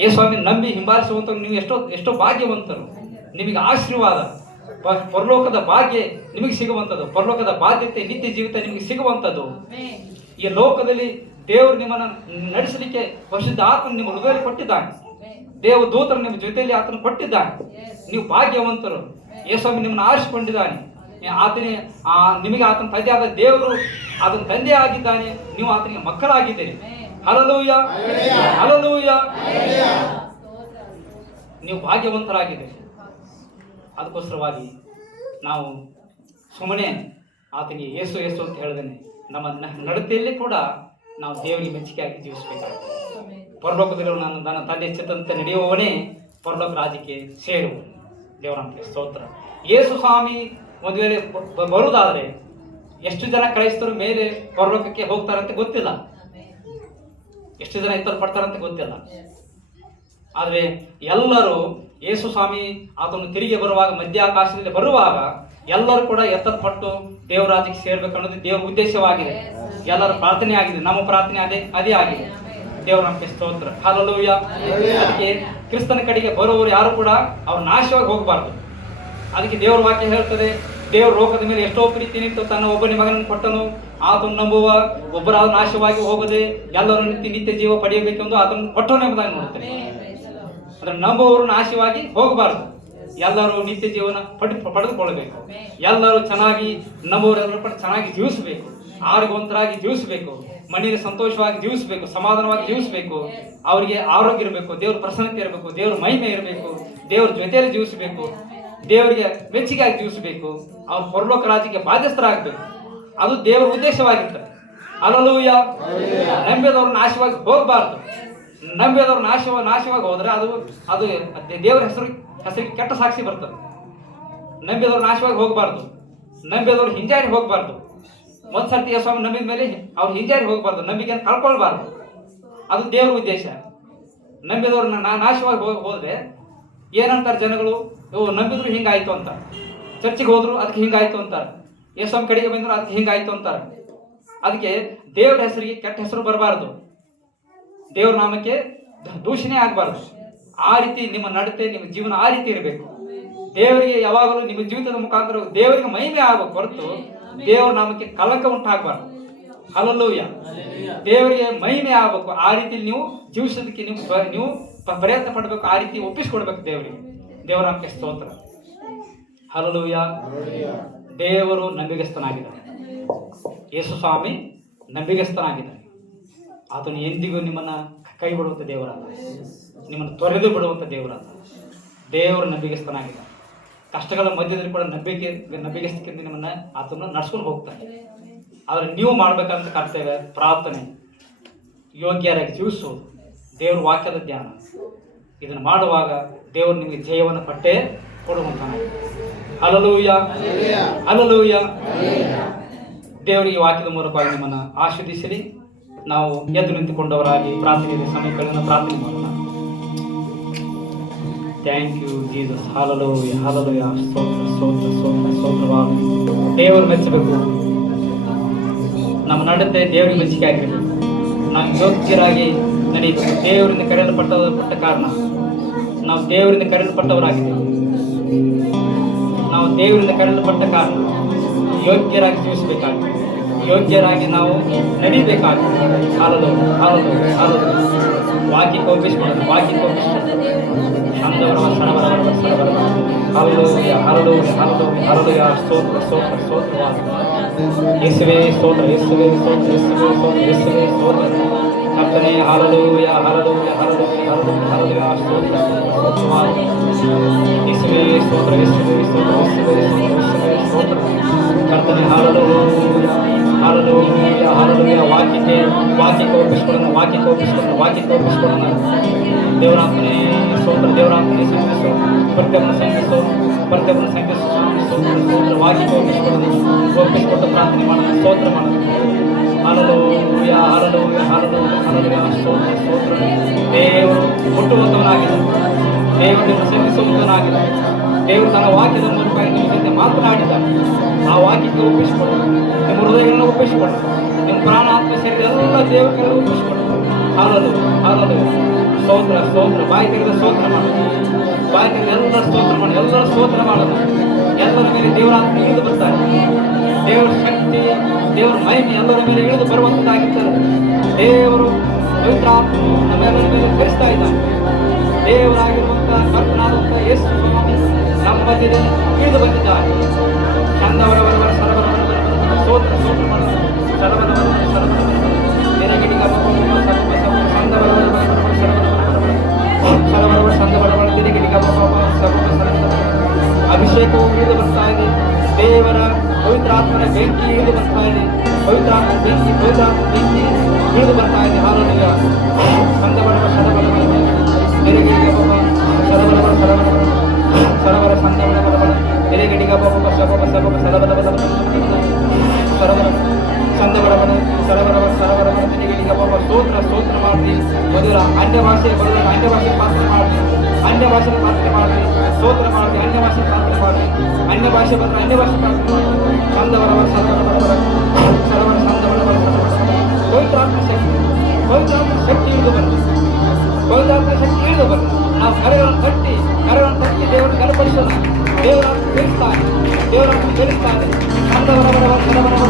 ಯೇಸುಸ್ವಾಮಿ ನಂಬಿ ಹಿಂಬಾಲಿಸುವಂತವ್ರು ನೀವು ಎಷ್ಟೋ ಭಾಗ್ಯವಂತರು. ನಿಮಗೆ ಆಶೀರ್ವಾದ, ಪರಲೋಕದ ಭಾಗ್ಯ ನಿಮಗೆ ಸಿಗುವಂಥದ್ದು, ಪರಲೋಕದ ಬಾಧ್ಯತೆ, ನಿತ್ಯ ಜೀವಿತ ನಿಮಗೆ ಸಿಗುವಂಥದ್ದು. ಈ ಲೋಕದಲ್ಲಿ ದೇವರು ನಿಮ್ಮನ್ನು ನಡೆಸಲಿಕ್ಕೆ ಪರಿಶುದ್ಧ ಆತ್ಮ ನಿಮ್ಮ ಹೃದಯದಲ್ಲಿ ಕೊಟ್ಟಿದ್ದಾನೆ. ದೇವ ದೂತರು ನಿಮ್ಮ ಜೊತೆಯಲ್ಲಿ ಆತನು ಕೊಟ್ಟಿದ್ದಾನೆ. ನೀವು ಭಾಗ್ಯವಂತರು. ಯೇಸುಸ್ವಾಮಿ ನಿಮ್ಮನ್ನು ಆರಿಸಿಕೊಂಡಿದ್ದಾನೆ. ನಿಮಗೆ ಆತನ ತಂದೆಯಾದ ದೇವರು ಆತನ ತಂದೆ ಆಗಿದ್ದಾನೆ. ನೀವು ಆತನಿಗೆ ಮಕ್ಕಳಾಗಿದ್ದೀರಿ. Hallelujah, hallelujah. ನೀವು ಭಾಗ್ಯವಂತರಾಗಿದ್ದೀರಿ. ಅದಕ್ಕೋಸ್ಕರವಾಗಿ ನಾವು ಸುಮ್ಮನೆ ಆತನಿಗೆ ಯೇಸು ಯೇಸು ಅಂತ ಹೇಳಿದ್ದೇನೆ. ನಮ್ಮ ನಡತೆಯಲ್ಲಿ ಕೂಡ ನಾವು ದೇವರಿಗೆ ಮೆಚ್ಚುಗೆಯಾಗಿ ಜೀವಿಸಬೇಕಾಗ್ತದೆ. ಪರಲೋಕದಲ್ಲಿ ನನ್ನ ತಂದೆ ಚಿತ್ತಂತೆ ನಡೆಯುವವನೇ ಪರಲೋಕ ರಾಜ್ಯಕ್ಕೆ ಸೇರುವನು. ದೇವರಂತೆ ಸ್ತೋತ್ರ. ಯೇಸು ಸ್ವಾಮಿ ಒಂದು ವೇಳೆ ಬರುವುದಾದರೆ ಎಷ್ಟು ಜನ ಕ್ರೈಸ್ತರು ಮೇಲೆ ಪರಲೋಕಕ್ಕೆ ಹೋಗ್ತಾರಂತೆ ಗೊತ್ತಿಲ್ಲ, ಎಷ್ಟು ಜನ ಎತ್ತಲ್ಪಡ್ತಾರಂತೆ ಗೊತ್ತಿಲ್ಲ. ಆದರೆ ಎಲ್ಲರೂ ಯೇಸು ಸ್ವಾಮಿ ಆತನು ತಿರುಗಿ ಬರುವಾಗ ಮಧ್ಯಾಕಾಶದಲ್ಲಿ ಬರುವಾಗ ಎಲ್ಲರೂ ಕೂಡ ಎತ್ತಲ್ಪಟ್ಟು ದೇವರಾಜ್ಯಕ್ಕೆ ಸೇರ್ಬೇಕು ಅನ್ನೋದು ದೇವರ ಉದ್ದೇಶವಾಗಿದೆ. ಎಲ್ಲರ ಪ್ರಾರ್ಥನೆ ಆಗಿದೆ. ನಮ್ಮ ಪ್ರಾರ್ಥನೆ ಅದೇ ಆಗಿದೆ. ದೇವರ ನಮಗೆ ಸ್ತೋತ್ರ. ಹಲ್ಲೆಲೂಯ. ಅದಕ್ಕೆ ಕ್ರಿಸ್ತನ ಕಡೆಗೆ ಬರುವವರು ಯಾರು ಕೂಡ ಅವ್ರು ನಾಶವಾಗಿ ಹೋಗಬಾರ್ದು. ಅದಕ್ಕೆ ದೇವರ ವಾಕ್ಯ ಹೇಳ್ತದೆ, ದೇವರು ಲೋಕದ ಮೇಲೆ ಎಷ್ಟೋ ಪ್ರೀತಿ ನಿಂತು ತನ್ನ ಒಬ್ಬನೇ ಮಗನನ್ನು ಕೊಟ್ಟನು, ಆತನು ನಂಬುವ ಒಬ್ಬರಾದ ನಾಶವಾಗಿ ಹೋಗದೆ ಎಲ್ಲರೂ ನಿತ್ಯ ಜೀವ ಪಡೆಯಬೇಕೆಂದು ಆತನು ಕೊಟ್ಟನು ಎಂಬುದಾಗಿ ನೋಡ್ತೇನೆ. ಅಂದ್ರೆ ನಂಬುವವರು ನಾಶವಾಗಿ ಹೋಗಬಾರ್ದು, ಎಲ್ಲರೂ ನಿತ್ಯ ಜೀವನ ಪಡೆದುಕೊಳ್ಳಬೇಕು. ಎಲ್ಲರೂ ಚೆನ್ನಾಗಿ ನಂಬುವವರೆಲ್ಲರೂ ಚೆನ್ನಾಗಿ ಜೀವಿಸಬೇಕು, ಆರೋಗ್ಯವಂತರಾಗಿ ಜೀವಿಸಬೇಕು, ಮನೆಯಲ್ಲಿ ಸಂತೋಷವಾಗಿ ಜೀವಿಸಬೇಕು, ಸಮಾಧಾನವಾಗಿ ಜೀವಿಸಬೇಕು. ಅವರಿಗೆ ಆರೋಗ್ಯ ಇರಬೇಕು, ದೇವ್ರ ಪ್ರಸನ್ನತೆ ಇರಬೇಕು, ದೇವ್ರ ಮಹಿಮೆ ಇರಬೇಕು, ದೇವ್ರ ಜೊತೆಯಲ್ಲಿ ಜೀವಿಸಬೇಕು, ದೇವರಿಗೆ ಮೆಚ್ಚುಗೆಯಾಗಿ ಜೀವಿಸಬೇಕು. ಅವ್ರ ಪರಲೋಕ ರಾಜ್ಯಕ್ಕೆ ಬಾಧ್ಯಸ್ಥರಾಗಬೇಕು. ಅದು ದೇವರ ಉದ್ದೇಶವಾಗಿರ್ತದೆ. ಹಲ್ಲೆಲೂಯ. ನಂಬಿದವರು ನಾಶವಾಗಿ ಹೋಗಬಾರ್ದು. ನಂಬಿದವರು ನಾಶವಾಗಿ ಹೋದ್ರೆ ಅದು ದೇವರ ಹೆಸರಿಗೆ ಕೆಟ್ಟ ಸಾಕ್ಷಿ ಬರ್ತದೆ. ನಂಬಿದವರು ನಾಶವಾಗಿ ಹೋಗಬಾರ್ದು, ನಂಬಿದವರು ಹಿಂಜಾರಿ ಹೋಗಬಾರ್ದು. ಒಂದ್ಸರ್ತಿ ಯೇಸುಸ್ವಾಮಿ ನಂಬಿದ ಮೇಲೆ ಅವ್ರು ಹಿಂಜಾರಿ ಹೋಗಬಾರ್ದು, ನಂಬಿಕೆಯನ್ನು ಕಳ್ಕೊಳ್ಬಾರ್ದು. ಅದು ದೇವರ ಉದ್ದೇಶ. ನಂಬಿದವರು ನಾಶವಾಗಿ ಹೋದ್ರೆ ಏನಂತಾರೆ ಜನಗಳು, ನಂಬಿದ್ರು ಹಿಂಗಾಯ್ತು ಅಂತ. ಚರ್ಚಿಗೆ ಹೋದ್ರು ಅದಕ್ಕೆ ಹಿಂಗಾಯ್ತು ಅಂತಾರೆ, ಯೇಸುಸ್ವಾಮಿ ಕಡೆಗೆ ಬಂದ್ರು ಅದಕ್ಕೆ ಹಿಂಗಾಯ್ತು ಅಂತಾರೆ. ಅದಕ್ಕೆ ದೇವರ ಹೆಸರಿಗೆ ಕೆಟ್ಟ ಹೆಸರು ಬರಬಾರ್ದು, ದೇವ್ರ ನಾಮಕ್ಕೆ ದೂಷಣೆ ಆಗಬಾರ್ದು. ಆ ರೀತಿ ನಿಮ್ಮ ನಡತೆ, ನಿಮ್ಮ ಜೀವನ ಆ ರೀತಿ ಇರಬೇಕು. ದೇವರಿಗೆ ಯಾವಾಗಲೂ ನಿಮ್ಮ ಜೀವಿತದ ಮುಖಾಂತರ ದೇವರಿಗೆ ಮಹಿಮೆ ಆಗಬೇಕು ಹೊರತು ದೇವರ ನಾಮಕ್ಕೆ ಕಳಂಕ ಉಂಟಾಗಬಾರ್ದು. ಹಲ್ಲೆಲೂಯ. ದೇವರಿಗೆ ಮಹಿಮೆ ಆಗಬೇಕು. ಆ ರೀತಿ ನೀವು ಜೀವಿಸೋದಕ್ಕೆ ನೀವು ಪ್ರಯತ್ನ ಪಡಬೇಕು. ಆ ರೀತಿ ಒಪ್ಪಿಸಿಕೊಡ್ಬೇಕು ದೇವರಿಗೆ. ದೇವರ ನಾಮಕ್ಕೆ ಸ್ತೋತ್ರ. ಹಲ್ಲೆಲೂಯ. ದೇವರು ನಂಬಿಗಸ್ತನಾಗಿದ್ದಾನೆ. ಯೇಸು ಸ್ವಾಮಿ ನಂಬಿಗಸ್ತನಾಗಿದ್ದಾನೆ. ಆತನು ಎಂದಿಗೂ ನಿಮ್ಮನ್ನು ಕೈ ಬಿಡುವಂಥ ದೇವರಲ್ಲ, ನಿಮ್ಮನ್ನು ತೊರೆದು ಬಿಡುವಂಥ ದೇವರಲ್ಲ. ದೇವರು ನಂಬಿಗಸ್ತನಾಗಿದ್ದಾನೆ. ಕಷ್ಟಗಳ ಮಧ್ಯದಲ್ಲಿ ಕೂಡ ನಂಬಿಗಸ್ತಿಕೆಯಿಂದ ನಿಮ್ಮನ್ನು ಆತನು ನಡ್ಸ್ಕೊಂಡು ಹೋಗ್ತಾನೆ. ಆದರೆ ನೀವು ಮಾಡಬೇಕಂತ ಕರ್ತವ್ಯ ಪ್ರಾರ್ಥನೆ, ಯೋಗ್ಯರಾಗಿ ಜೀವಿಸುವುದು, ದೇವ್ರ ವಾಕ್ಯದ ಧ್ಯಾನ. ಇದನ್ನು ಮಾಡುವಾಗ ದೇವರು ನಿಮಗೆ ಜಯವನ್ನು ಪಟ್ಟೇ ಕೊಡುವಂತಾನೆ. Hallelujah, hallelujah. ದೇವರಿಗೆ ವಾಕ್ಯದ ಮೂಲಕವಾಗಿ ನಿಮ್ಮನ್ನು ಆಶೀರ್ವದಿಸಲಿ. ನಾವು ಎದ್ದು ನಿಂತುಕೊಂಡವರಾಗಿ ಪ್ರಾರ್ಥನೆಯ ಸಮಯಗಳನ್ನು ಪ್ರಾರ್ಥನೆ ಮಾಡೋಣ. Thank you Jesus. Hallelujah, hallelujah. ಸ್ತೋತ್ರ, ಸ್ತೋತ್ರ, ಸ್ತೋತ್ರ, ಸ್ತೋತ್ರವಾಗಲಿ. ದೇವರು ಮೆಚ್ಚಬೇಕು. ನಮ್ಮ ನಡತೆ ದೇವರಿಗೆ ಮೆಚ್ಚುಗೆ ಆಗಿರಬೇಕು. ನಾವು ಯೋಗ್ಯರಾಗಿ ನಡೆಯಬೇಕು. ದೇವರಿಂದ ಕರೆಯಲ್ಪಟ್ಟ ಕಾರಣ ನಾವು ದೇವರಿಂದ ಕರೆಯಲ್ಪಟ್ಟವರಾಗಿದ್ದೇವೆ. ನಾವು ದೇವರಿಂದ ಕರೆಯಲ್ಪಟ್ಟ ಕಾರಣ ಯೋಗ್ಯರಾಗಿ ಜೀವಿಸಬೇಕಾಗಿದೆ. ಯೋಗ್ಯರಾಗಿ ನಾವು ನಡೀಬೇಕಾಗಿದೆ. Hallelujah, hallelujah, hallelujah. ವಾಕ್ಯಕ್ಕೆ ಒಪ್ಪಿಸಿಕೊಳ್ಳೋದು, ವಾಕ್ಯಕ್ಕೆ ಒಪ್ಪಿಸಿಕೊಳ್ಳೋದು. Hallelujah, hallelujah, hallelujah, hallelujah. ಸ್ತೋತ್ರ, ಸ್ತೋತ್ರ, ಸ್ತೋತ್ರವಾಗಲಿ. ಯೇಸುವೇ ಸ್ತೋತ್ರ, ಯೇಸುವೇ ಸ್ತೋತ್ರ, ಯೇಸುವೇ ಸ್ತೋತ್ರ, ಯೇಸುವೇ ಸ್ತೋತ್ರ. ಕರ್ತನೇ hallelujah, hallelujah, hallelujah, hallelujah, hallelujah. ಸ್ತೋತ್ರ, ಸ್ತೋತ್ರವಾಗಲಿ. ಯೇಸುವೇ ಸ್ತೋತ್ರ, ಯೇಸುವೇ ಸ್ತೋತ್ರ, ಯೇಸುವೇ ಸ್ತೋತ್ರ, ಯೇಸುವೇ ಸ್ತೋತ್ರ. ಕರ್ತನೇ ಹಲ್ಲೆಲೂಯಾ, ಹಲ್ಲೆಲೂಯಾ, ಹಲ್ಲೆಲೂಯಾ. ವಾಕ್ಯಕ್ಕೆ ಒಪ್ಪಿಸಿಕೊಳ್ಳೋಣ, ವಾಕ್ಯಕ್ಕೆ ಒಪ್ಪಿಸಿಕೊಳ್ಳೋಣ, ವಾಕ್ಯಕ್ಕೆ ಒಪ್ಪಿಸಿಕೊಳ್ಳೋಣ. ದೇವರಾತ್ಮನೇ ಸ್ತೋತ್ರ, ದೇವರಾತ್ಮನೇ ಸಂತೋಷ, ಪ್ರತ್ಯೇಕನ ಸಂತೋಷ, ಪ್ರತ್ಯೇಕನ ಸಂತೋಷ, ಸ್ತೋತ್ರ. ವಾಕ್ಯಕ್ಕೆ ಒಪ್ಪಿಸಿಕೊಟ್ಟು ಪ್ರಾರ್ಥನೆ ಮಾಡೋಣ, ಸ್ತೋತ್ರ ಮಾಡೋಣ. Hallelujah, hallelujah, hallelujah, hallelujah. ಸ್ತೋತ್ರ, ಸ್ತೋತ್ರ. ದೇವರು ಮುಟ್ಟುವಂತವನಾಗಿದೆ. ದೇವರು ಸಂತೋಷಿಸುವಂತವನಾಗಿದೆ. ದೇವರು ತನ್ನ ವಾಕ್ಯದ ಮೂಲಕ ನಿಮ್ಮ ಜೊತೆ ಮಾತನಾಡಿದ್ದಾನೆ. ಆ ವಾಕ್ಯಕ್ಕೆ ಒಪ್ಪಿಸಿಕೊಳ್ಳಿ. ನಿಮ್ಮ ಹೃದಯಗಳನ್ನು ಒಪ್ಪಿಸಿಕೊಳ್ಳಿ. ನಿಮ್ಮ ಪ್ರಾಣ, ಆತ್ಮ, ಶರೀರ ಎಲ್ಲ ದೇವರಿಗೆ ಒಪ್ಪಿಸಿಕೊಳ್ಳಿ. Hallelujah, hallelujah. ಸ್ತೋತ್ರ, ಸ್ತೋತ್ರ. ಬಾಯಿ ತೆಗೆದ ಸ್ತೋತ್ರ ಮಾಡೋಣ. ಬಾಯಿ ತೆಗೆದ ಎಲ್ಲರ ಸ್ತೋತ್ರ ಮಾಡೋಣ. ಎಲ್ಲರ ಸ್ತೋತ್ರ ಮಾಡೋಣ. ಎಲ್ಲರ ಮೇಲೆ ದೇವರ ಆತ್ಮ ಇಳಿದು ಬರ್ತಾರೆ. ದೇವರ ಶಕ್ತಿ, ದೇವರ ಮಹಿಮೆ ಎಲ್ಲರ ಮೇಲೆ ಇಳಿದು ಬರುವಂತದ್ದಾಗಿದ್ದಾರೆ. ದೇವರು ಪವಿತ್ರ ಆತ್ಮ ನಮ್ಮೆಲ್ಲರ ಮೇಲೆ ಕಲಿಸ್ತಾ ಇದ್ದಾನೆ. ದೇವರಾಗಿರುವಂತಹ ಕರ್ತನಾದಂಥ ಯೇಸು ಸ್ವಾಮಿ ನಮ್ಮ ಮಧ್ಯದಲ್ಲಿ ಇಳಿದು ಬಂದಿದ್ದಾರೆ. ಚಂದವರವರ ಸರಬರವರ ಸ್ತೋತ್ರ, ಸ್ತೋತ್ರ ಮಾಡೋಣ. ಸರಬರವರ ಸರಬರವರ ನಿನಗಿಡಿಗ ಅಭಿಷೇಕವು ಇಳಿದು ಬರ್ತಾ ಇದೆ. ದೇವರ ಪವಿತ್ರಾತ್ಮನ ಬೆಂಕಿ ಇಳಿದು ಬರ್ತಾ ಇದೆ. ಪವಿತ್ರಾತ್ಮ ಬೆಂಕಿ, ಪವಿತ್ರಾತ್ಮ ಬೆಂಕಿ ಇಳಿದು ಬರ್ತಾ ಇದೆ. ಹಲ್ಲೆಲೂಯಾ. ಸಂದಬಡವ ಸರಬರವರ ನೆರೆಗಿಡಿಗ ಸರಬರವರ ಸರಬರವರ ಸರಬರ ಸಂದಬಡವರ ನೆರೆಗಿಡಿಗ ಸಬಬ ಸಬಬ ಸರಬರ ಸರಬರ ಸಂದಬಡವರ ಸರಬರವರ ಸರಬರವರ ನೆರೆಗಿಡಿಗ ಸ್ತೋತ್ರ, ಸ್ತೋತ್ರ ಮಾಡಿ. ಮಧುರ ಅನ್ಯ ಭಾಷೆ ಬರುವಾಗ ಅನ್ಯ ಭಾಷೆ ಪ್ರಾರ್ಥನೆ ಮಾಡಿ. ಅನ್ಯ ಭಾಷೆ ಪ್ರಾರ್ಥನೆ ಮಾಡಿ. ಸ್ತೋತ್ರ ಮಾಡಿ. ಅನ್ಯ ಭಾಷೆ ಪ್ರಾರ್ಥನೆ ಮಾಡಿ. ಅನ್ಯ ಭಾಷೆ ಬಂದರೆ ಅನ್ಯ ಭಾಷೆ ಪ್ರಾರ್ಥನೆ ಮಾಡಿ. ಸಂದವರವರ ಸರಬರವರ ಸರಬರ ಸಂದಬಡವರ ಪವಿತ್ರಾತ್ಮ ಶಕ್ತಿ, ಪವಿತ್ರಾತ್ಮ ಶಕ್ತಿ ಇಳಿದು ಬರಲಿ. ಪವಿತ್ರಾತ್ಮ ಶಕ್ತಿ ಇಳಿದು ಬರಲಿ. ನಾವು ಕರೆಗಳನ್ನು ತಟ್ಟಿ ದೇವರನ್ನು ಗಲಪಡಿಸೋಣ. ದೇವರನ್ನು ತಿಳಿಸ್ತಾನೆ, ದೇವರನ್ನು ತಿಳಿಸ್ತಾನೆ. ಸಂದವರವರ ಸರಬರವರ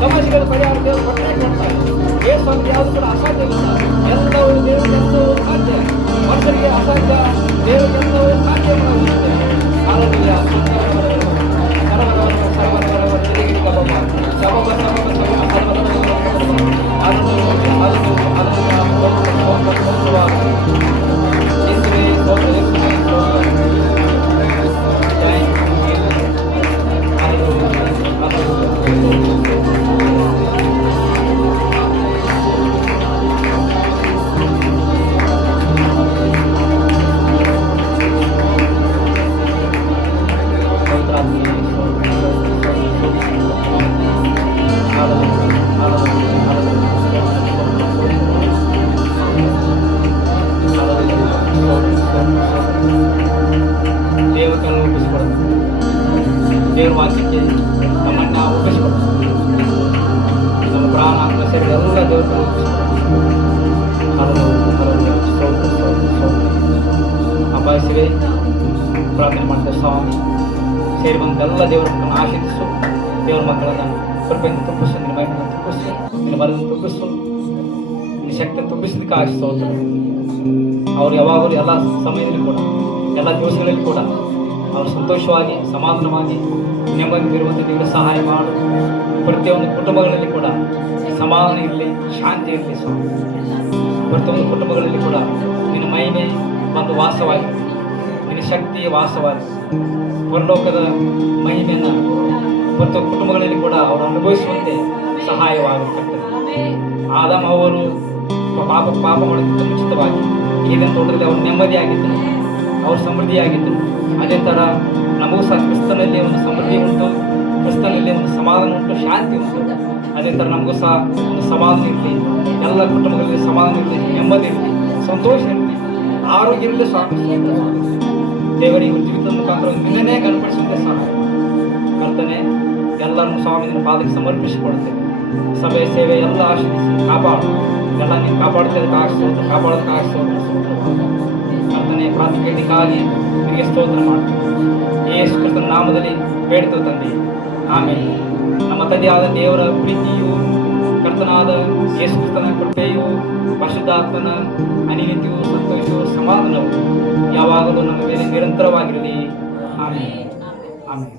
ಸಮಸ್ಯೆಗಳ ಪರಿಹಾರ ದೇವರು ಕೊಟ್ಟೇ ಕೊಡ್ತಾರೆ. ಯೇಸುವಿಗೆ ಯಾವುದು ಕೂಡ ಅಸಾಧ್ಯವಿಲ್ಲ. ಎಲ್ಲವೂ ದೇವರಿಗೆ ಎಲ್ಲವೂ ಸಾಧ್ಯ. ಮನುಷ್ಯರಿಗೆ ಅಸಾಧ್ಯ, ದೇವರಿಗೆ ಎಲ್ಲವೂ ಸಾಧ್ಯ ಮಾಡುತ್ತೆ. ಹಾಲೆಲೂಯಾ. ದೇವರ ವಾಕ್ಯಕ್ಕೆ ನಮ್ಮನ್ನು ಒಪ್ಪಿಸಿಕೊಡ್ತಾರೆ. ನಮ್ಮ ಪ್ರಾಣ ಆತ್ಮ ಶರೀರ ಎಲ್ಲ ದೇವರ ಅಭಾಯಿಸಿವೆ ಪ್ರಾರ್ಥನೆ ಮಾಡ್ತಾರೆ. ಸ್ವಾಮಿ ಸೇರಿ ಬಂದೆಲ್ಲ ದೇವರ ಮಕ್ಕಳನ್ನು ಆಶೀರ್ವಿಸು. ದೇವರ ಮಕ್ಕಳನ್ನು ಕೃಪೆಯನ್ನು ತುಂಬಿಸು, ನಿನ್ನ ಮಹಿಮೆಯನ್ನು ತುಂಬಿಸು, ನಿನ್ನ ಬಲವನ್ನು ತುಂಬಿಸು, ನಿನ್ನ ಶಕ್ತಿಯನ್ನು ತುಂಬಿಸೋದಕ್ಕೆ ಆಶಿಸೋದು. ಅವರು ಯಾವಾಗಲೂ ಎಲ್ಲ ಸಮಯದಲ್ಲಿ ಕೂಡ ಎಲ್ಲ ದಿವಸಗಳಲ್ಲಿ ಕೂಡ ಅವರು ಸಂತೋಷವಾಗಿ ಸಮಾಧಾನವಾಗಿ ನೆಮ್ಮದಿರುವಂತೆ ನೀವು ಸಹಾಯ ಮಾಡು. ಪ್ರತಿಯೊಂದು ಕುಟುಂಬಗಳಲ್ಲಿ ಕೂಡ ಸಮಾಧಾನ ಇರಲಿ, ಶಾಂತಿ ಇರಲಿ ಸ್ವಾಮಿ. ಪ್ರತಿಯೊಂದು ಕುಟುಂಬಗಳಲ್ಲಿ ಕೂಡ ನಿನ್ನ ಮಹಿಮೆ ಮತ್ತು ವಾಸವಾಗಿ, ನಿನ್ನ ಶಕ್ತಿಯ ವಾಸವಾಗಿ, ಪರಲೋಕದ ಮಹಿಮೆಯನ್ನು ಪ್ರತಿಯೊಂದು ಕುಟುಂಬಗಳಲ್ಲಿ ಕೂಡ ಅವರು ಅನುಭವಿಸುವಂತೆ ಸಹಾಯವಾಗುತ್ತದೆ. ಆದಾಮ ಅವರು ಪಾಪ ಮಾಡೋದಕ್ಕಿಂತ ಮುಂಚಿತವಾಗಿ ಈಗಿನ ತೋಟದಲ್ಲಿ ಅವರು ನೆಮ್ಮದಿಯಾಗಿದ್ದರು, ಅವರು ಸಮೃದ್ಧಿಯಾಗಿದ್ದರು. ಅದೇ ಥರ ನಮಗೂ ಸಹ ಕ್ರಿಸ್ತನಲ್ಲಿ ಒಂದು ಸಮೃದ್ಧಿ ಉಂಟು, ಕ್ರಿಸ್ತನಲ್ಲಿ ಒಂದು ಸಮಾಧಾನ ಉಂಟು, ಶಾಂತಿ ಉಂಟು. ಅದೇ ಥರ ನಮಗೂ ಸಹ ಒಂದು ಸಮಾಧಾನ ಇರಲಿ, ಎಲ್ಲ ಕುಟುಂಬಗಳಲ್ಲಿ ಸಮಾಧಾನ ಇರಲಿ, ನೆಮ್ಮದಿ ಇರಲಿ, ಸಂತೋಷ ಇರಲಿ, ಆರೋಗ್ಯ ಇರಲಿ ಸ್ವಾಮಿ. ದೇವರಿಗೆ ಜೀವಿತದ ಮುಖಾಂತರ ನಿನ್ನೇ ಗಣಪಡಿಸುವಂತೆ ಸಹಾಯ ಕರ್ತನೆ. ಎಲ್ಲರನ್ನು ಸ್ವಾಮಿ ನಿನ್ನ ಪಾದಕ್ಕೆ ಸಮರ್ಪಿಸಿಕೊಡ್ತೇವೆ. ಸಭೆ ಸೇವೆ ಎಲ್ಲ ಆಶೀರ್ವಿಸಿ ಕಾಪಾಡು. ಎಲ್ಲ ನೀವು ಕಾಪಾಡ್ತೇವೆ, ಕಾಯಿಸೋದು ಕಾಪಾಡೋದಕ್ಕೆ ಆಗಿಸೋದು ಕರ್ತನೆ. ಪ್ರಾರ್ಥನೆಗಾಗಿ ನಿನಗೆ ಸ್ತೋತ್ರ ಮಾಡ್ತೇವೆ. ಯೇಸು ಕ್ರಿಸ್ತನ ನಾಮದಲ್ಲಿ ಬೇಡ್ತೇವೆ ತಂದೆ, ಆಮೇಲೆ. ನಮ್ಮ ತಂದೆಯಾದ ದೇವರ ಪ್ರೀತಿಯು, ಕರ್ತನಾದ ಯೇಸು ಕ್ರಿಸ್ತನ ಕೃಪೆಯು, ಪರಿಶುದ್ಧಾತ್ಮನ ಅನಿಯತಿಯು, ಸಂತೋಷವು, ಸಮಾಧಾನವು ಯಾವಾಗಲೂ ನಮ್ಮ ಮೇಲೆ ನಿರಂತರವಾಗಿರಲಿ. ಆಮೇಲೆ ಆಮೇಲೆ.